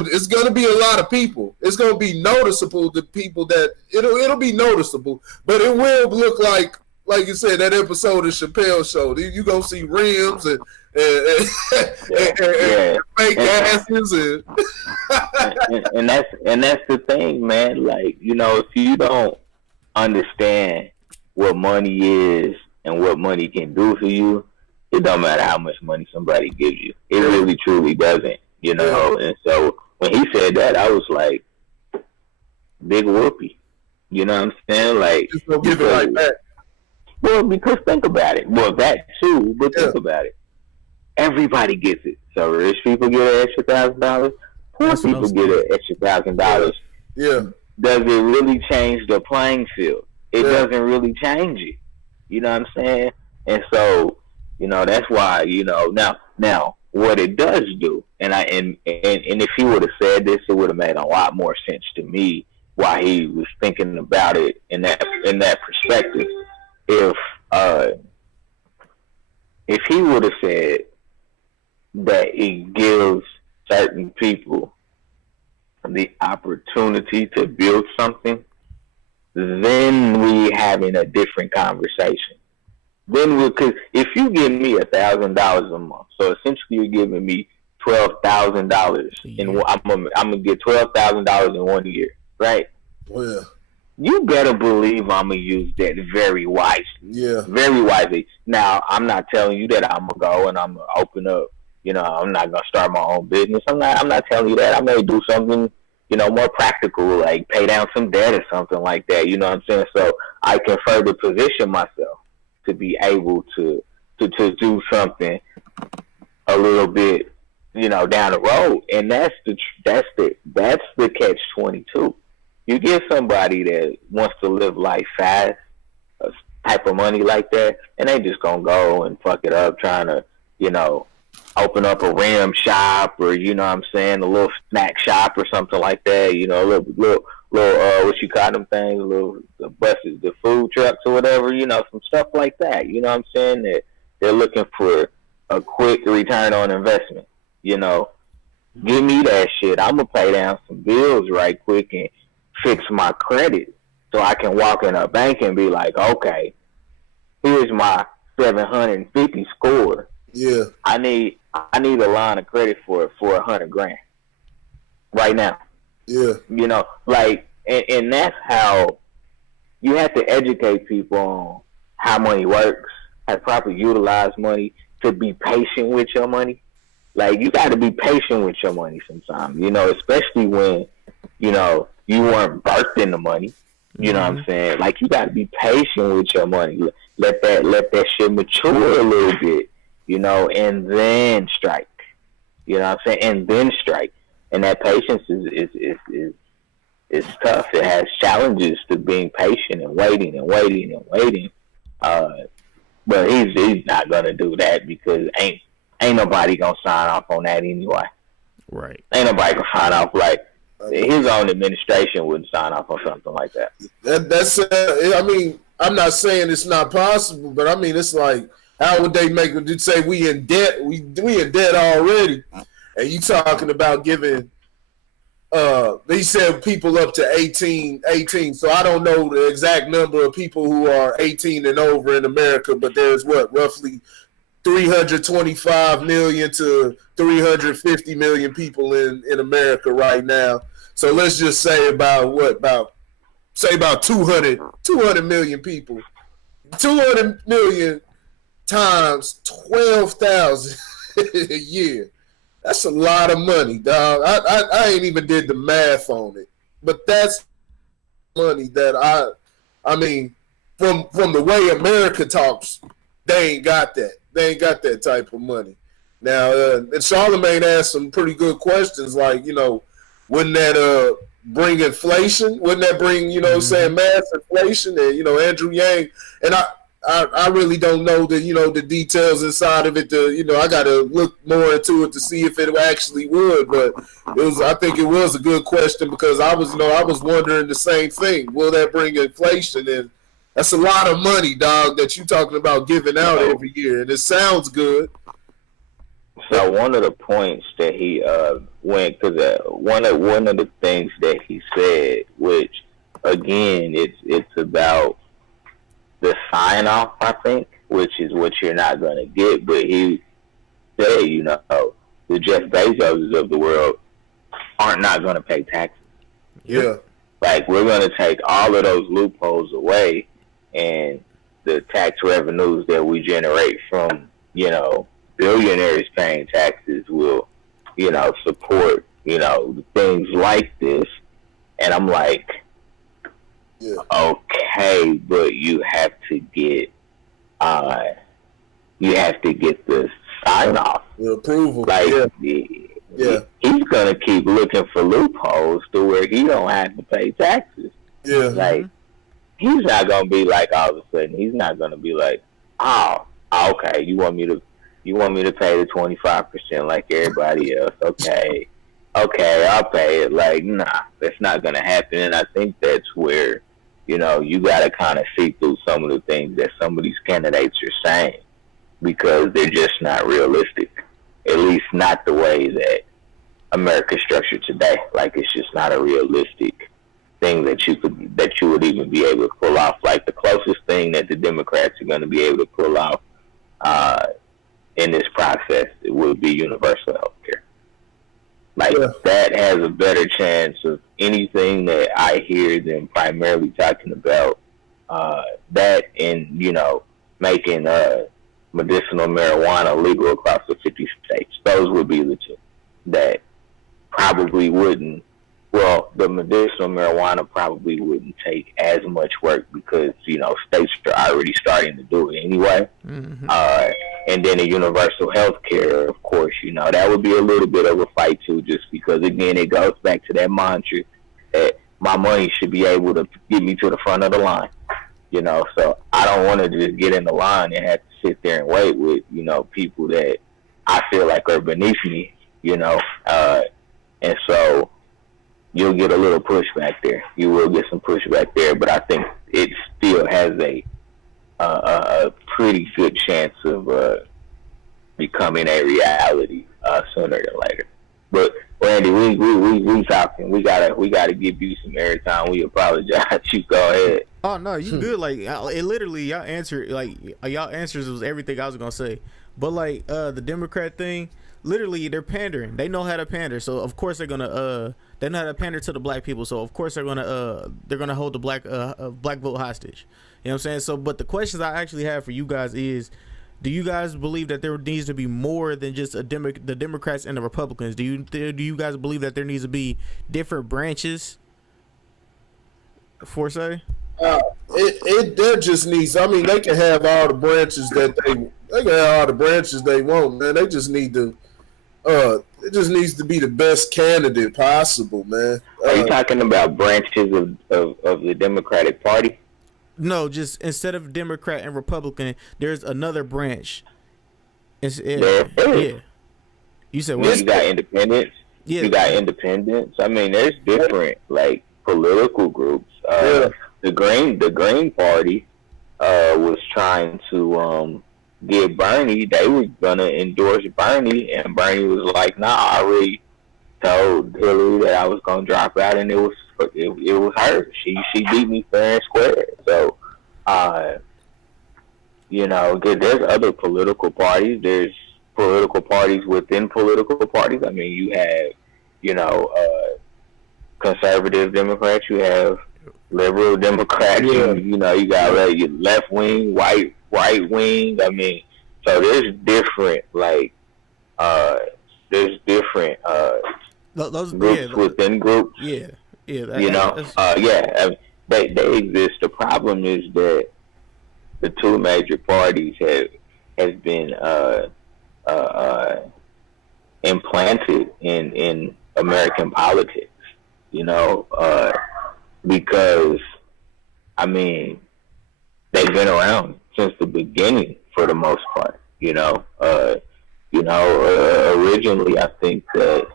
lot of people. It's gonna be noticeable to people that it'll be noticeable, but it will look like you said, that episode of Chappelle Show. You gonna see rims and fake asses and that's the thing, man. Like, if you don't understand what money is and what money can do for you, it don't matter how much money somebody gives you. It really truly doesn't, And so when he said that, I was like, big whoopee. You know what I'm saying? Like, just don't give it right back. Well, because think about it. Well, that too, but think about it. Everybody gets it. So rich people get an extra $1,000. Poor people get an extra $1,000. Yeah. Does it really change the playing field? It doesn't really change it. You know what I'm saying? And so, that's why, now what it does do, and if he would have said this, it would have made a lot more sense to me why he was thinking about it in that perspective. If he would have said that it gives certain people the opportunity to build something, then we having a different conversation. Then because if you give me $1,000 a month, so essentially you're giving me $12,000, and I'm gonna get $12,000 in 1 year, right? Oh, yeah. you better believe I'm gonna use that very wisely. Yeah. Very wisely. Now, I'm not telling you that I'm gonna go and I'm gonna open up. I'm not gonna start my own business. I'm not telling you that. I may do something, more practical, like pay down some debt or something like that. You know what I'm saying? So I can further position myself to be able to do something a little bit, down the road. And that's the catch-22. You get somebody that wants to live life fast, a type of money like that, and they just gonna go and fuck it up trying to, open up a rim shop or, a little snack shop or something like that. A little what you call them things, the buses, the food trucks or whatever. Some stuff like that. You know what I'm saying? That they're looking for a quick return on investment. Give me that shit. I'm gonna pay down some bills right quick and fix my credit so I can walk in a bank and be like, okay, here's my 750 score. Yeah. I need a line of credit for $100,000 right now. Yeah. And that's how you have to educate people on how money works, how to properly utilize money, to be patient with your money. Like, you got to be patient with your money sometimes, especially when, you weren't birthed in the money. You know what I'm saying? Like, you got to be patient with your money. Let that shit mature a little bit, and then strike. You know what I'm saying? And then strike. And that patience is tough. It has challenges to being patient and waiting and waiting and waiting. But he's not gonna do that because ain't nobody gonna sign off on that anyway. Right. Ain't nobody gonna sign off. Like, his own administration wouldn't sign off on something like that. That's I mean, I'm not saying it's not possible, but I mean, it's like, how would they make it say we in debt? We in debt already, and you talking about giving? They said people up to 18. So I don't know the exact number of people who are 18 and over in America, but there's roughly 325 million to 350 million people in America right now. So let's just say about 200 million people. 200 million times 12,000 a year. That's a lot of money, dog. I ain't even did the math on it, but that's money that I mean, from the way America talks, they ain't got that. They ain't got that type of money. Now, and Charlemagne asked some pretty good questions, like, wouldn't that bring inflation? Wouldn't that bring, saying mass inflation? And, Andrew Yang, and I really don't know the details inside of it. I got to look more into it to see if it actually would. But I think it was a good question because I was wondering the same thing. Will that bring inflation? And that's a lot of money, dog, that you talking about giving out every year, and it sounds good. So one of the points that he went, because one of the things that he said, which again, it's about the sign off, I think, which is what you're not going to get. But he said, the Jeff Bezos of the world aren't not going to pay taxes. Yeah. Like, we're going to take all of those loopholes away, and the tax revenues that we generate from, billionaires paying taxes will, support, things like this. And I'm like, yeah. Okay, but you have to get the sign off, the approval. Like, yeah, he's gonna keep looking for loopholes to where he don't have to pay taxes. Yeah, like he's not gonna be like all of a sudden. He's not gonna be like, oh, okay, you want me to pay the 25% like everybody else? Okay, I'll pay it. Like, nah, that's not gonna happen. And I think that's where, you got to kind of see through some of the things that some of these candidates are saying, because they're just not realistic. At least not the way that America's structured today. Like, it's just not a realistic thing that you would even be able to pull off. Like, the closest thing that the Democrats are going to be able to pull off in this process, it would be universal health care. Like, that has a better chance of anything that I hear than primarily talking about that and, making medicinal marijuana legal across the 50 states. Those would be the two that probably wouldn't. Well, the medicinal marijuana probably wouldn't take as much work because, states are already starting to do it anyway. Mm-hmm. And then the universal health care, of course, that would be a little bit of a fight too, just because, again, it goes back to that mantra that my money should be able to get me to the front of the line. So I don't want to just get in the line and have to sit there and wait with, people that I feel like are beneath me, and so you'll get a little pushback there. You will get some pushback there, but I think it still has a pretty good chance of becoming a reality sooner than later. But Randy, we talking. We gotta give you some airtime. We apologize. You go ahead. Oh no, you good. Like, it literally, y'all answers was everything I was gonna say. But like the Democrat thing, literally they're pandering. They know how to pander. So of course they know how to pander to the black people. So of course they're gonna hold the black vote hostage. You know what I'm saying? So, but the questions I actually have for you guys is, do you guys believe that there needs to be more than just the Democrats and the Republicans? Do you guys believe that there needs to be different branches? Say? It just needs. I mean, they can have all the branches they can have all the branches they want, man. They just need to. It just needs to be the best candidate possible, man. Are you talking about branches of the Democratic Party? No, just instead of Democrat and Republican, there's another branch. Yeah. You said what? You got independents. Yeah. You got independents. I mean, there's different like political groups. The Green Party was trying to get Bernie. They were gonna endorse Bernie, and Bernie was like, "Nah, I already told Hillary that I was gonna drop out, and it was her. She beat me fair and square." So, there's other political parties. There's political parties within political parties. I mean, you have, conservative Democrats. You have liberal Democrats. Yeah. You got left wing, right wing. I mean, so there's different those groups within groups. Yeah. They exist. The problem is that the two major parties has been implanted in American politics. Because I mean, they've been around since the beginning for the most part. Originally I think that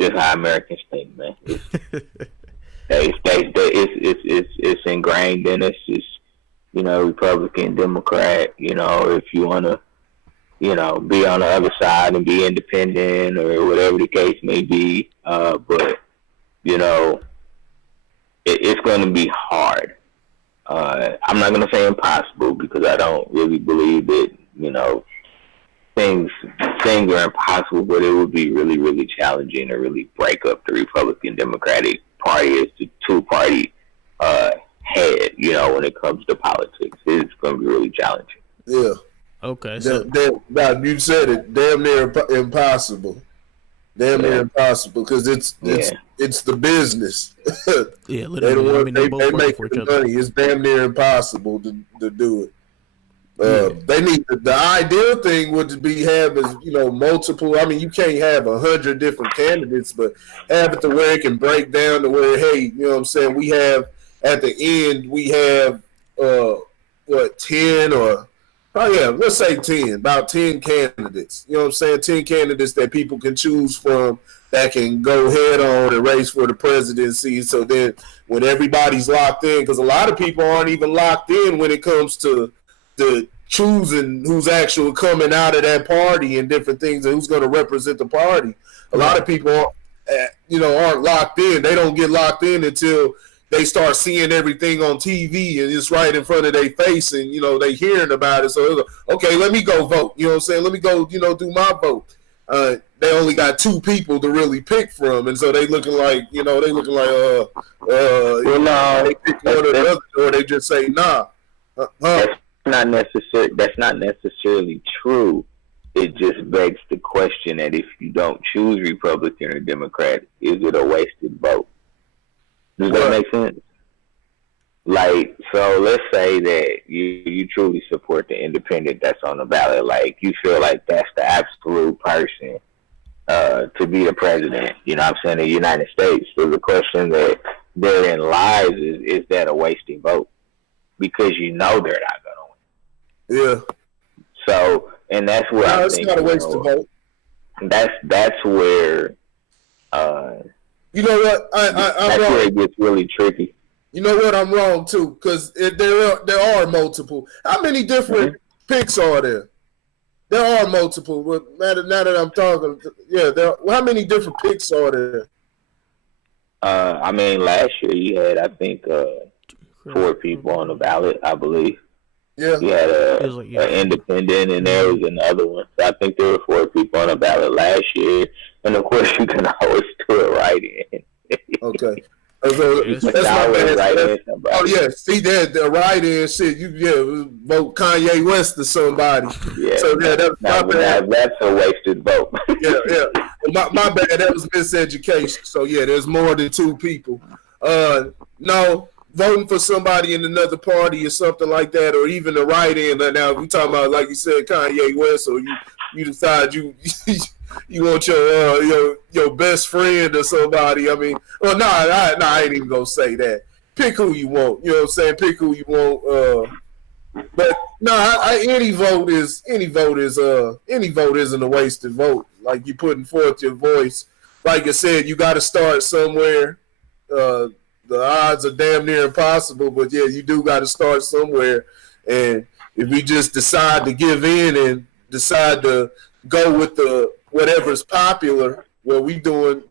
just how Americans think, man. It's ingrained in us. It's Republican, Democrat. If you want to, be on the other side and be independent or whatever the case may be. But it's going to be hard. I'm not going to say impossible because I don't really believe that things are impossible, but it would be really, really challenging to really break up the Republican Democratic Party as the two-party head, when it comes to politics. It's going to be really challenging. Yeah. Okay. So you said it. Damn near impossible. Damn near impossible because it's the business. Yeah, literally. They make the money. It's damn near impossible to do it. They need the ideal thing would be have is multiple. I mean, you can't have 100 different candidates, but have it to where it can break down to where what I'm saying. We have at the end we have 10 or let's say 10, about 10 candidates. You know what I'm saying? 10 candidates that people can choose from that can go head on and race for the presidency. So then when everybody's locked in, because a lot of people aren't even locked in when it comes to the choosing who's actually coming out of that party and different things and who's going to represent the party. A lot of people aren't locked in. They don't get locked in until they start seeing everything on TV and it's right in front of their face, and they hearing about it. So like, okay, let me go vote. You know what I'm saying? Let me go, do my vote. They only got 2 people to really pick from, and so they looking like, they pick one or the other, or they just say nah. That's not necessarily true. It just begs the question that if you don't choose Republican or Democrat, is it a wasted vote? Does that make sense? Like, so let's say that you truly support the independent that's on the ballot. Like, you feel like that's the absolute person to be the president, you know what I'm saying, of the United States. So the question that therein lies is that a wasting vote? Because they're not going to win. Yeah. So, and that's where I think, it's not a wasted vote. That's where you know what? That's where it gets really tricky. You know what? I'm wrong too, because there are multiple. How many different picks are there? There are multiple. But now that I'm talking, how many different picks are there? I mean, last year you had, I think, 4 people on the ballot, I believe. Yeah. You had an independent, and there was another one. So I think there were 4 people on the ballot last year, and of course you can always do it right in. Okay. That's my bad. Oh yeah, see that the write-in shit. You vote Kanye West or somebody. Yeah. So that's my bad. That's a wasted vote. Yeah. My bad. That was miseducation. So yeah, there's more than 2 people. No, voting for somebody in another party or something like that, or even the write-in. Now we talking about, like you said, Kanye West, or you decide you want your best friend or somebody. I mean, well, I ain't even gonna say that. Pick who you want. You know what I'm saying? Pick who you want. But any vote isn't a wasted vote. Like, you putting forth your voice. Like I said, you got to start somewhere. The odds are damn near impossible, but yeah, you do got to start somewhere. And if we just decide to give in and decide to go with whatever's popular, well, we doing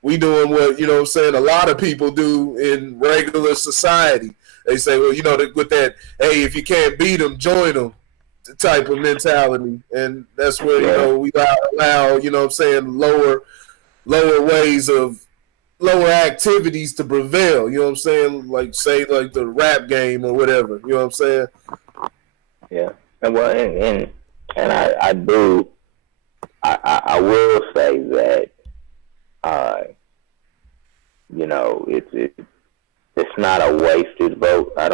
what, what I'm saying, a lot of people do in regular society. They say, well, with that, hey, if you can't beat them, join them type of mentality. And that's where, we allow, what I'm saying, lower activities to prevail. You know what I'm saying? Like, say, like the rap game or whatever. You know what I'm saying? Yeah. And I do. I will say that, it's not a wasted vote. I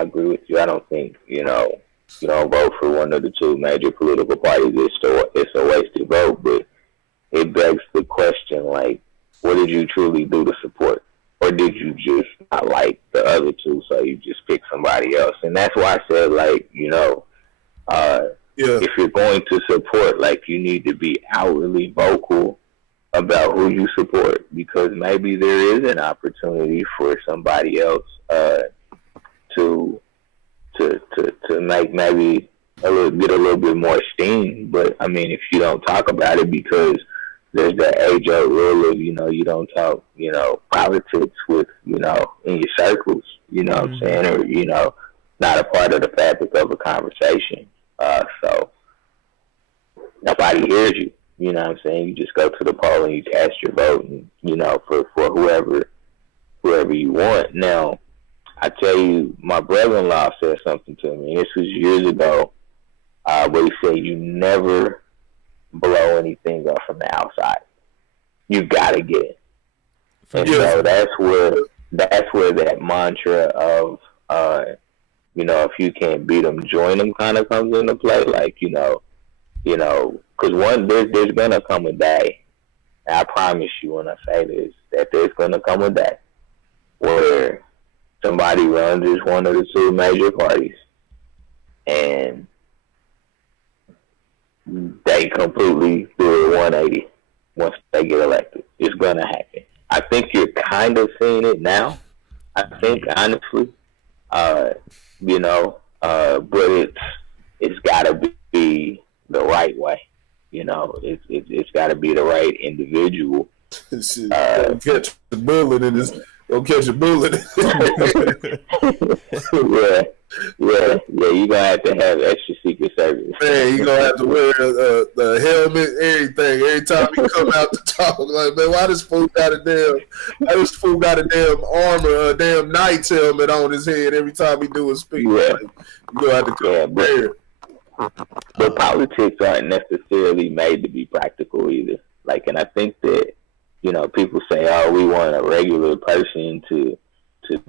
agree with you. I don't think, you don't vote for one of the 2 major political parties. It's a wasted vote, but it begs the question, like, what did you truly do to support? Or did you just not like the other 2, so you just pick somebody else? And that's why I said, like, if you're going to support, like, you need to be outwardly vocal about who you support, because maybe there is an opportunity for somebody else to make maybe get a little bit more steam. But I mean, if you don't talk about it, because there's that age-old rule of, you don't talk, politics with, in your circles, what I'm saying, or, not a part of the fabric of a conversation. So nobody hears you, you know what I'm saying? You just go to the poll and you cast your vote, and, for whoever you want. Now, I tell you, my brother-in-law said something to me, and this was years ago, where he said, you never blow anything up from the outside. You gotta get it. And so that's where that mantra of, if you can't beat them, join them kind of comes into play. Like, because there's gonna come a day, and I promise you when I say this, that there's gonna come a day where somebody runs as one of the 2 major parties, and they completely do a 180 once they get elected. It's gonna happen. I think you're kind of seeing it now. I think, honestly, but it's got to be the right way. It's got to be the right individual. Catch the bullet in his. Go catch a bullet. yeah. You gonna have to have extra secret service. Man, you gonna have to wear the helmet, everything. Every time you come out to talk, like, man, why this fool got a damn armor, a damn knight's helmet on his head every time he do a speech? Yeah. Like, you gonna have to come there. But politics aren't necessarily made to be practical either. Like, and I think that, people say, oh, we want a regular person to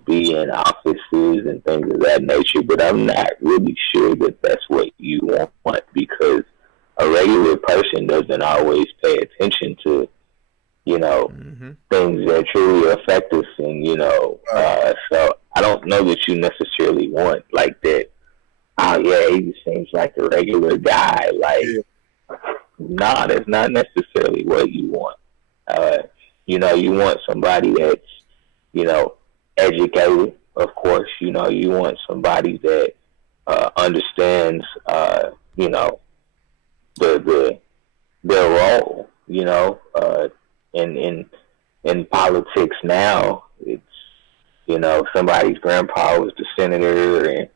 be in offices and things of that nature, but I'm not really sure that that's what you want, because a regular person doesn't always pay attention to, things that truly affect us. And, so I don't know that you necessarily want like that. Oh yeah, he just seems like a regular guy. Like, nah, that's not necessarily what you want. You want somebody that's, educated, of course. You want somebody that understands, their role. In politics now, it's somebody's grandpa was the senator, and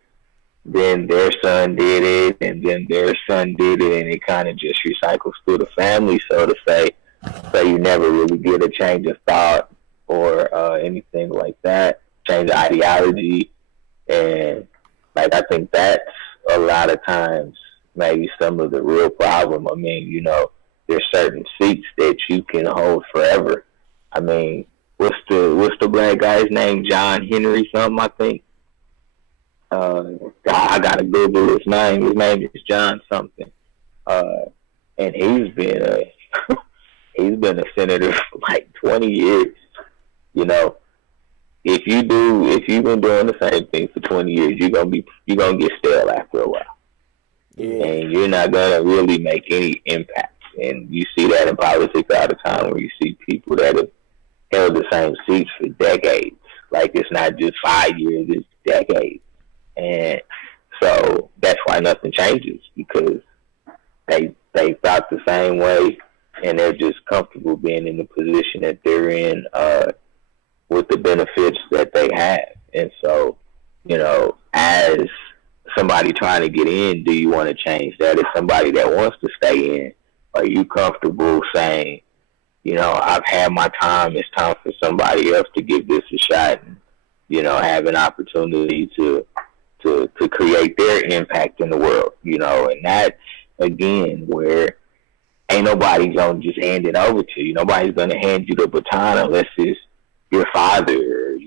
then their son did it, and then their son did it, and it kind of just recycles through the family, so to say. So you never really get a change of thought or anything like that, change of ideology. And like, I think that's a lot of times maybe some of the real problem. I mean, there's certain seats that you can hold forever. I mean, what's the black guy's name? John Henry something, I think. I gotta Google his name. His name is John something. And he's been a senator for like 20 years. If you've been doing the same thing for 20 years, you're gonna get stale after a while. Yeah. And you're not gonna really make any impact. And you see that in politics all the time, where you see people that have held the same seats for decades. Like, it's not just 5 years, it's decades. And so that's why nothing changes, because they thought the same way, and they're just comfortable being in the position that they're in with the benefits that they have. And so, as somebody trying to get in, do you want to change that? As somebody that wants to stay in, are you comfortable saying, I've had my time, it's time for somebody else to give this a shot, and, have an opportunity to create their impact in the world, and that's, again, where ain't nobody gonna just hand it over to you. Nobody's gonna hand you the baton unless it's your father, or,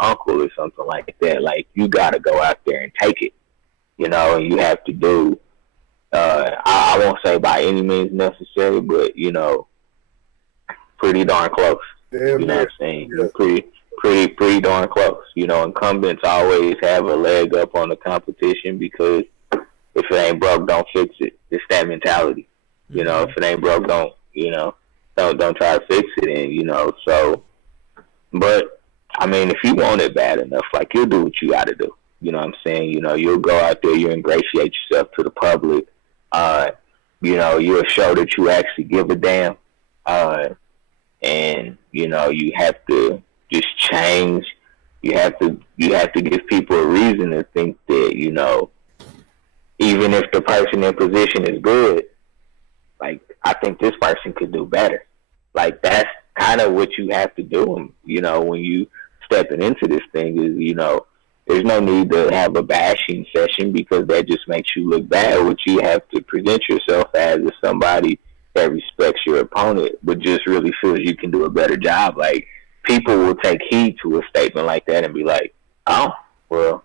uncle or something like that. Like, you gotta go out there and take it, and you have to do, I won't say by any means necessary, but, pretty darn close. Damn, you know what I'm saying? Yeah. Pretty darn close. Incumbents always have a leg up on the competition, because if it ain't broke, don't fix it. It's that mentality. If it ain't broke, don't try to fix it. And, so, but, I mean, if you want it bad enough, like, you'll do what you got to do. You know what I'm saying? You'll go out there, you ingratiate yourself to the public. You'll show that you actually give a damn. And, you have to just change. You have to give people a reason to think that, even if the person in position is good, like, I think this person could do better. Like, that's kind of what you have to do, when you stepping into this thing, is, there's no need to have a bashing session, because that just makes you look bad. What you have to present yourself as is somebody that respects your opponent, but just really feels you can do a better job. Like, people will take heed to a statement like that and be like, oh, well,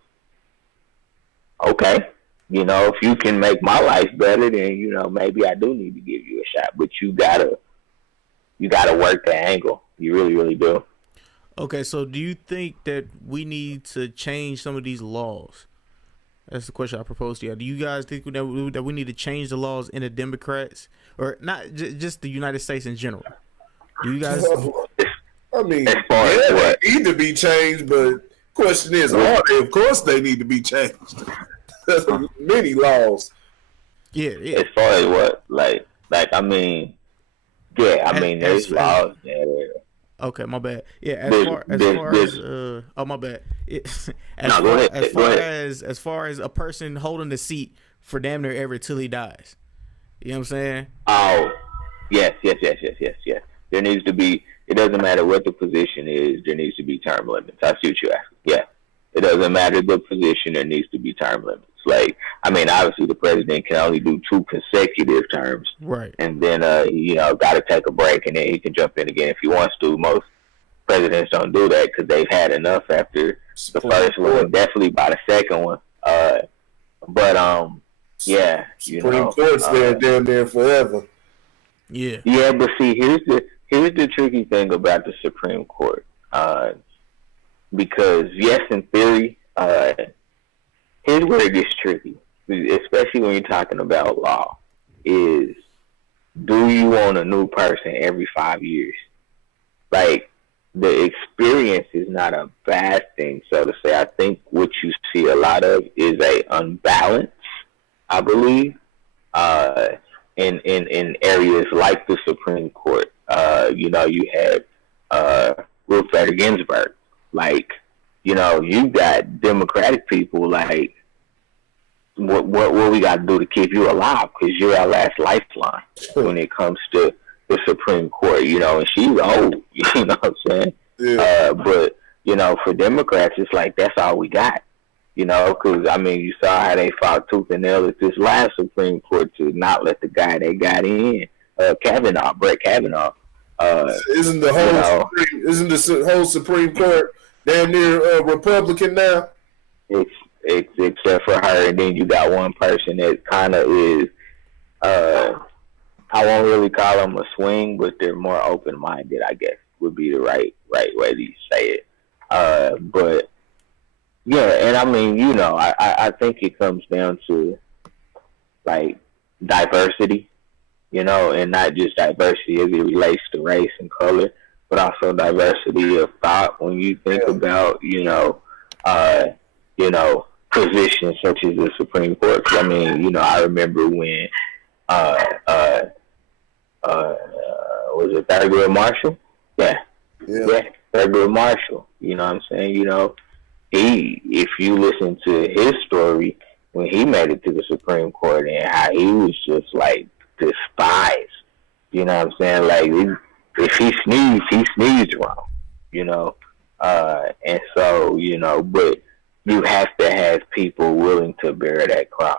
okay. If you can make my life better, then, maybe I do need to give you a shot. But you gotta work the angle. You really, really do. Okay, so do you think that we need to change some of these laws? That's the question I proposed to you. Do you guys think that we need to change the laws in the Democrats, or not just the United States in general? Do you guys? I mean, they need to be changed, but question is, are they? Of course, they need to be changed. There's many laws. Yeah. As far as what, like, I mean, yeah, I mean, there's laws that are. Okay, my bad. Yeah, oh my bad. As far as a person holding the seat for damn near ever till he dies. You know what I'm saying? Oh, yes. There needs to be. It doesn't matter what the position is. There needs to be term limits. I see what you ask. Yeah, it doesn't matter the position. There needs to be term limits. Like, I mean, obviously the president can only do 2 consecutive terms, right? And then got to take a break, and then he can jump in again if he wants to. Most presidents don't do that because they've had enough after the first one, and definitely by the second one. Yeah, Supreme Court's there damn near forever. Yeah. Yeah, but see, here's the tricky thing about the Supreme Court, because yes, in theory, here's where it gets tricky, especially when you're talking about law, is do you want a new person every 5 years? Like, the experience is not a bad thing, so to say. I think what you see a lot of is a unbalance, I believe, in areas like the Supreme Court. You had Ruth Bader Ginsburg. Like, you got Democratic people like, what we got to do to keep you alive? Because you're our last lifeline when it comes to the Supreme Court. And she's old. You know what I'm saying? Yeah. But for Democrats, it's like that's all we got. Because I mean, you saw how they fought tooth and nail at this last Supreme Court to not let the guy they got in, Brett Kavanaugh. Isn't the whole Supreme Court damn near Republican now? Except for her, and then you got one person that kind of is, I won't really call them a swing, but they're more open-minded, I guess, would be the right way to say it. But yeah, and I mean, I think it comes down to like diversity, and not just diversity as it relates to race and color, but also diversity of thought when you think about, positions such as the Supreme Court. I mean, I remember when was it Thurgood Marshall? Yeah. Thurgood Marshall. You know what I'm saying? If you listen to his story when he made it to the Supreme Court and how he was just like despised. You know what I'm saying? Like, if he sneezed wrong. And so, but you have to have people willing to bear that cross.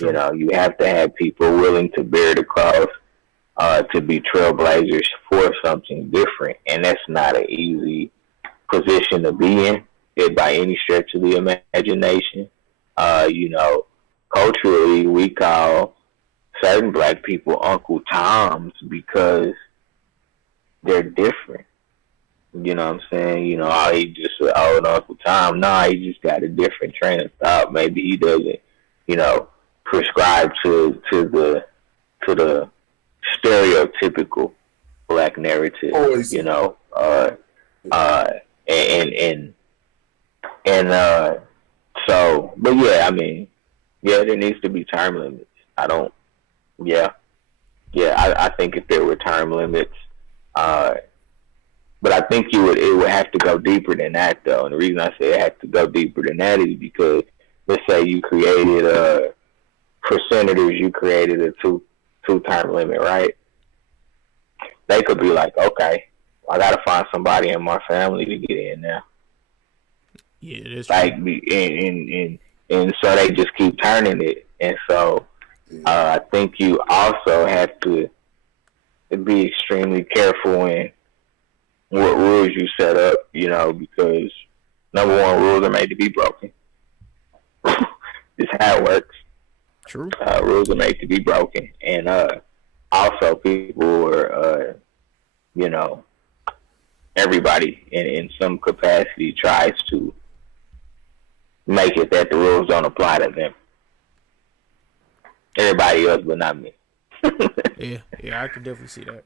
You have to have people willing to bear the cross, to be trailblazers for something different. And that's not an easy position to be in, by any stretch of the imagination. Culturally, we call certain black people Uncle Toms because they're different. You know what I'm saying? Oh, he just an old Uncle Tom. No, he just got a different train of thought. Maybe he doesn't, prescribe to the stereotypical black narrative. Always. So, but yeah, I mean, yeah, there needs to be term limits. I think if there were term limits, but I think it would have to go deeper than that, though. And the reason I say it has to go deeper than that is because, let's say you created for senators, you created a two-term limit, right? They could be like, okay, I got to find somebody in my family to get in now. Yeah, that's like, true. And so they just keep turning it. And so I think you also have to be extremely careful in what rules you set up, because number one, rules are made to be broken. It's how it works. True. Rules are made to be broken. And also people are, everybody in some capacity tries to make it that the rules don't apply to them. Everybody else, but not me. Yeah, I can definitely see that.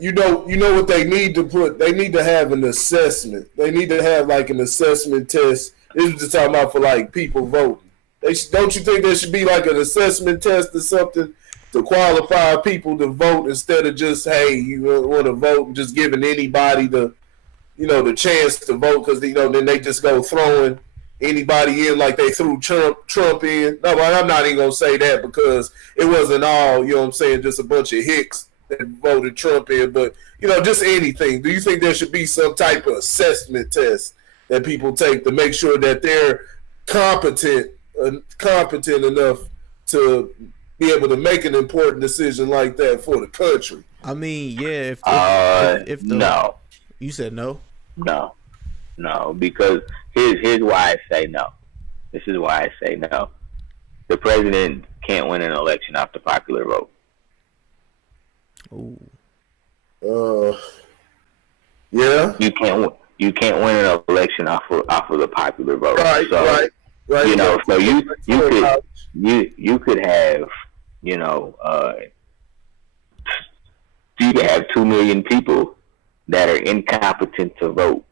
You know what they need to put? They need to have an assessment. They need to have like an assessment test. This is just talking about for like people voting. Don't you think there should be like an assessment test or something to qualify people to vote instead of just, hey, you want to vote and just giving anybody the chance to vote, because then they just go throwing anybody in like they threw Trump in. No, but I'm not even gonna say that, because it wasn't all, just a bunch of hicks that voted Trump in, but just anything. Do you think there should be some type of assessment test that people take to make sure that they're competent enough to be able to make an important decision like that for the country? I mean, yeah. If no, you said no. No, because here's why I say no. This is why I say no. The president can't win an election off the popular vote. Ooh. Yeah. You can't win an election off of the popular vote. Right. So you could have you could have 2 million people that are incompetent to vote,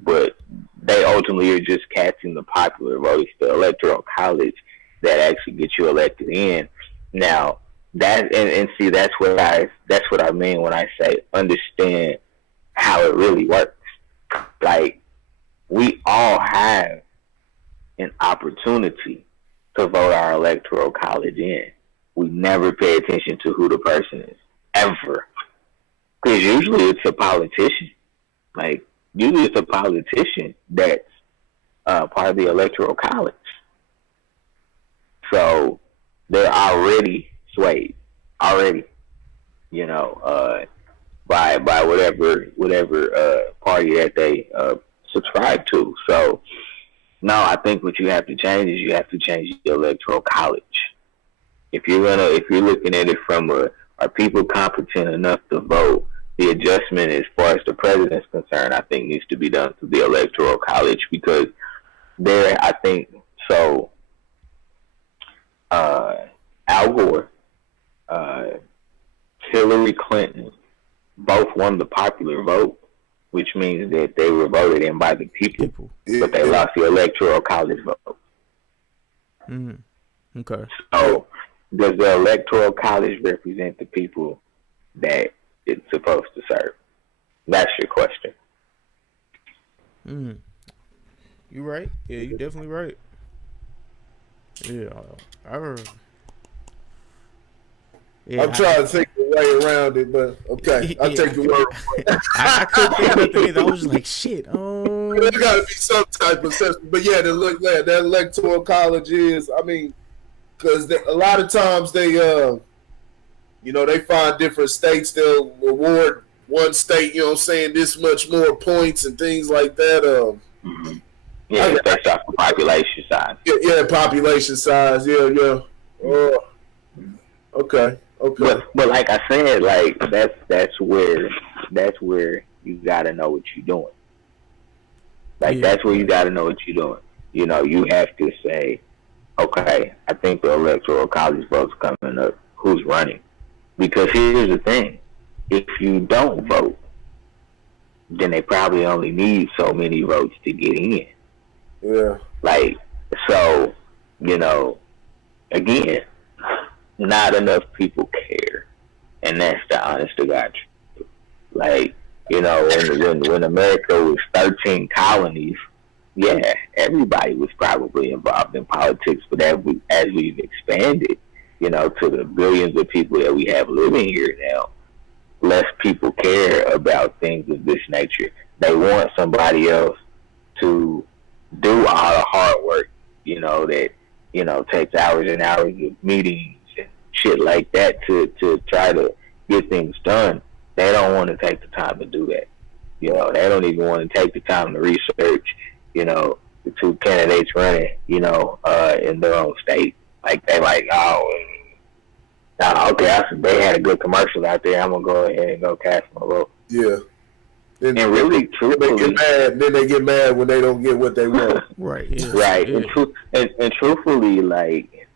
but they ultimately are just casting the popular vote. It's the electoral college that actually gets you elected in. Now that and see, that's what I mean when I say understand how it really works. Like, we all have an opportunity to vote our electoral college in. We never pay attention to who the person is, ever. Because usually it's a politician. Like, usually it's a politician that's part of the electoral college. So they're already swayed, by whatever party that they subscribe to. So no, I think what you have to change is you have to change the electoral college. If you're looking at it from are people competent enough to vote, the adjustment as far as the president's concerned, I think needs to be done through the electoral college, because there, I think, so Al Gore, Hillary Clinton both won the popular vote, which means that they were voted in by the people. But they lost the electoral college vote. Mm-hmm. Okay. So does the electoral college represent the people that it's supposed to serve? That's your question. You right. Yeah, you definitely right. Yeah, I heard. Yeah, I'm trying to think the way around it, but okay, I'll take your word for it. I couldn't think of nothing either. I was just like, shit. There got to be some type of assessment. But yeah, that electoral college is, because a lot of times they, they find different states, they'll award one state, this much more points and things like that. Yeah, based off the population size. Yeah, population size. Yeah. Okay. But like I said, like that's where you gotta know what you're doing. Like, that's where you gotta know what you're doing. You have to say, okay, I think the electoral college vote's coming up. Who's running? Because here's the thing: if you don't vote, then they probably only need so many votes to get in. Yeah. Like, so, again, not enough people care, and that's the honest to God truth. Like, when America was 13 colonies, yeah, everybody was probably involved in politics, but as we've expanded, to the billions of people that we have living here now, less people care about things of this nature. They want somebody else to do all the hard work, that takes hours and hours of meetings and shit like that to try to get things done. They don't want to take the time to do that. They don't even want to take the time to research, the two candidates running, in their own state. Like, they like, okay, they had a good commercial out there, I'm going to go ahead and go cast my vote. Yeah. And really, truthfully, then they get mad when they don't get what they want. Right. Yeah. Right. Yeah. And truthfully, like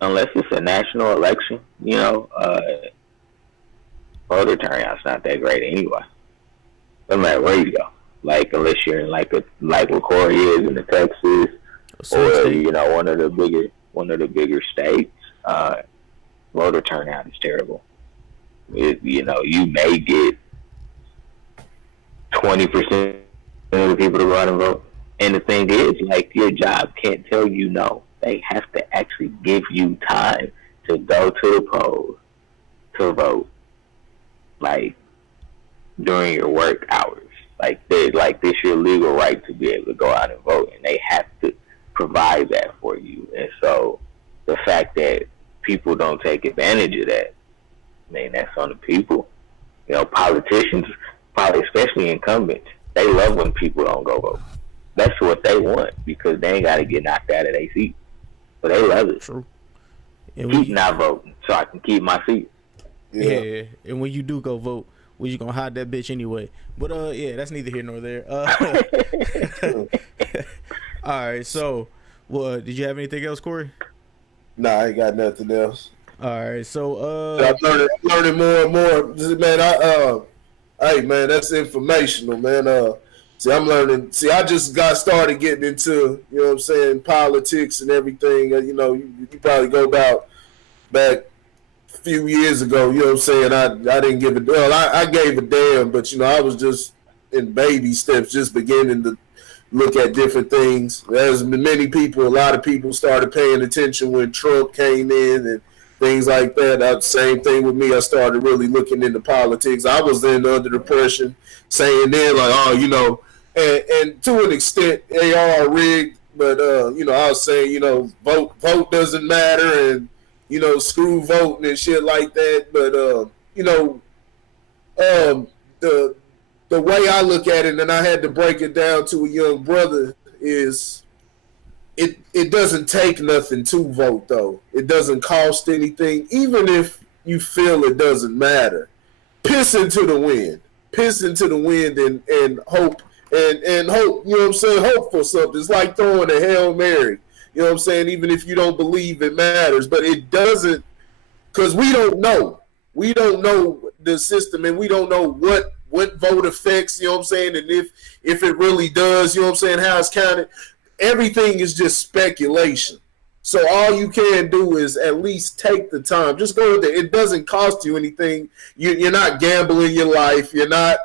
unless it's a national election, voter turnout's not that great anyway. No matter where you go. Like, unless you're in like where Corey is in the Texas, or one of the bigger. one of the bigger states, voter turnout is terrible. You may get 20% of the people to go out and vote. And the thing is, like, your job can't tell you no. They have to actually give you time to go to the polls to vote, like, during your work hours. Like, this your legal right to be able to go out and vote, and they have to provide that for you. And so the fact that people don't take advantage of that, I mean, that's on the people. Politicians, probably especially incumbents, they love when people don't go vote. That's what they want, because they ain't got to get knocked out of their seat. But they love it. True. Keep not voting so I can keep my seat. Yeah. And when you do go vote, you gonna hide that bitch anyway. But yeah, that's neither here nor there. All right. So, did you have anything else, Corey? Nah, I ain't got nothing else. All right. So I'm learning more and more. Man, hey man, that's informational, man. See, I'm learning. See, I just got started getting into, politics and everything. You probably go back a few years ago. I didn't give a damn. Well, I gave a damn, but I was just in baby steps, just beginning to look at different things. As many people, a lot of people started paying attention when Trump came in and things like that. Same thing with me. I started really looking into politics. I was then under the impression, saying then like, and to an extent they are rigged, but I was saying, vote doesn't matter, and screw voting and shit like that. But the way I look at it, and I had to break it down to a young brother, is it doesn't take nothing to vote, though. It doesn't cost anything, even if you feel it doesn't matter. Piss into the wind and hope. And hope, hope for something. It's like throwing a Hail Mary, even if you don't believe it matters. But it doesn't, because we don't know. We don't know the system, and we don't know what vote affects, and if it really does, how it's counted. Everything is just speculation. So all you can do is at least take the time. Just go with it. It doesn't cost you anything. You're not gambling your life. You're not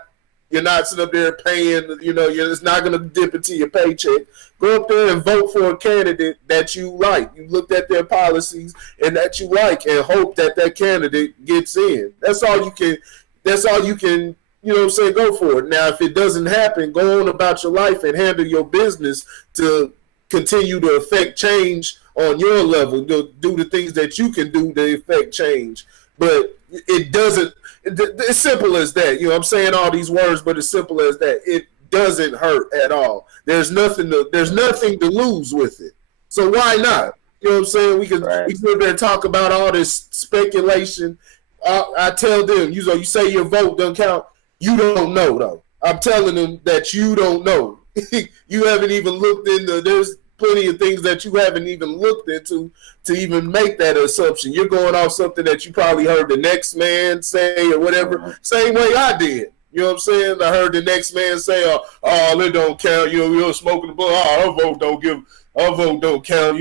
sitting up there paying, it's not going to dip into your paycheck. Go up there and vote for a candidate that you like. You looked at their policies and that you like, and hope that candidate gets in. That's all you can, go for it. Now, if it doesn't happen, go on about your life and handle your business to continue to affect change on your level. Do the things that you can do to affect change. But it doesn't, it's simple as that. I'm saying all these words, but it's simple as that. It doesn't hurt at all. There's nothing to lose with it. So why not? We can sit there and talk about all this speculation. I tell them, you say your vote doesn't count. You don't know, though. I'm telling them that you don't know. You haven't even looked into. There's plenty of things that you haven't even looked into to even make that assumption. You're going off something that you probably heard the next man say or whatever. Same way I did. You know what I'm saying? I heard the next man say, "Oh, it don't count. You're smoking the blunt. Our vote don't count.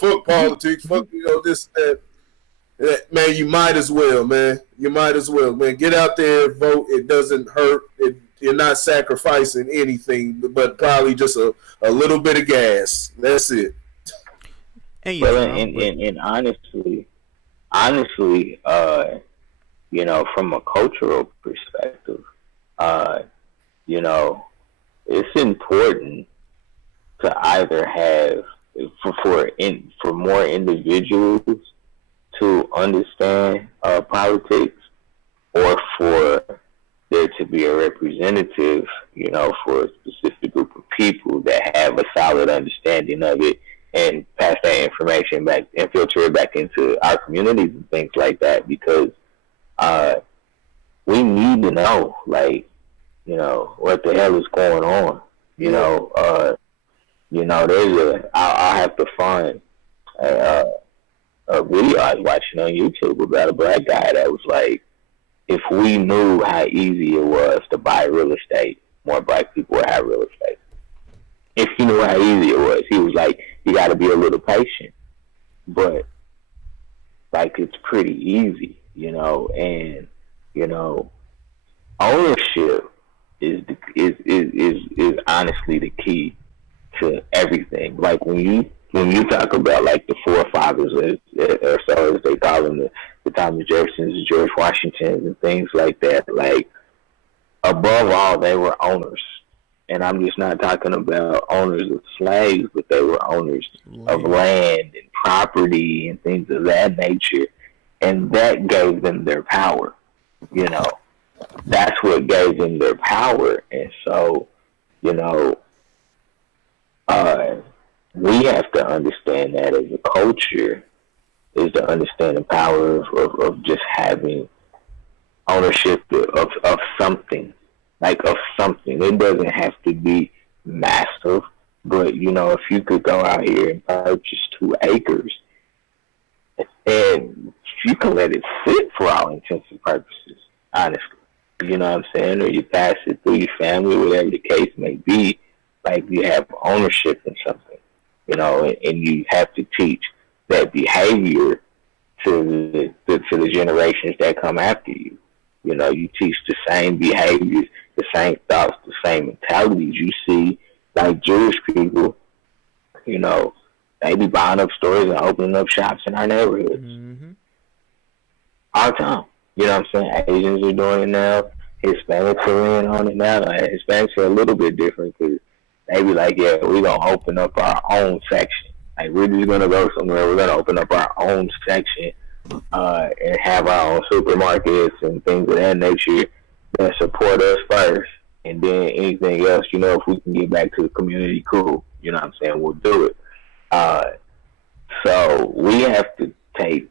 Fuck politics. Fuck this that." Man, you might as well, man. Get out there, vote. It doesn't hurt. You're not sacrificing anything, but probably just a little bit of gas. That's it. And honestly, from a cultural perspective, it's important to either have for more individuals to understand politics, or for there to be a representative, for a specific group of people that have a solid understanding of it and pass that information back and filter it back into our communities and things like that, because we need to know, what the hell is going on. I'll have to find a video I was watching on YouTube about a black guy that was like, if we knew how easy it was to buy real estate, more black people would have real estate. If you knew how easy it was, he was like, you got to be a little patient. but like it's pretty easy, and ownership is honestly the key to everything. Like when you talk about like the forefathers or so as they call them, the Thomas Jeffersons, the George Washingtons, and things like that. Like above all, they were owners, and I'm just not talking about owners of slaves, but they were owners of land and property and things of that nature, and that gave them their power. That's what gave them their power, and so we have to understand that as a culture is to understand the power of just having ownership of something, like of something. It doesn't have to be massive, but if you could go out here and purchase 2 acres and you can let it sit for all intents and purposes, honestly. You know what I'm saying? Or you pass it through your family, whatever the case may be, like you have ownership in something, and you have to teach that behavior to the generations that come after you. You teach the same behaviors, the same thoughts, the same mentalities. You see, like Jewish people, they be buying up stores and opening up shops in our neighborhoods all the time. You know what I'm saying? Asians are doing it now. Hispanics are in on it now. Hispanics are a little bit different because they be like, yeah, we're going to open up our own section. Like, we're just going to go somewhere. We're going to open up our own section and have our own supermarkets and things of that nature that support us first. And then anything else, if we can get back to the community, cool. You know what I'm saying? We'll do it. So we have to take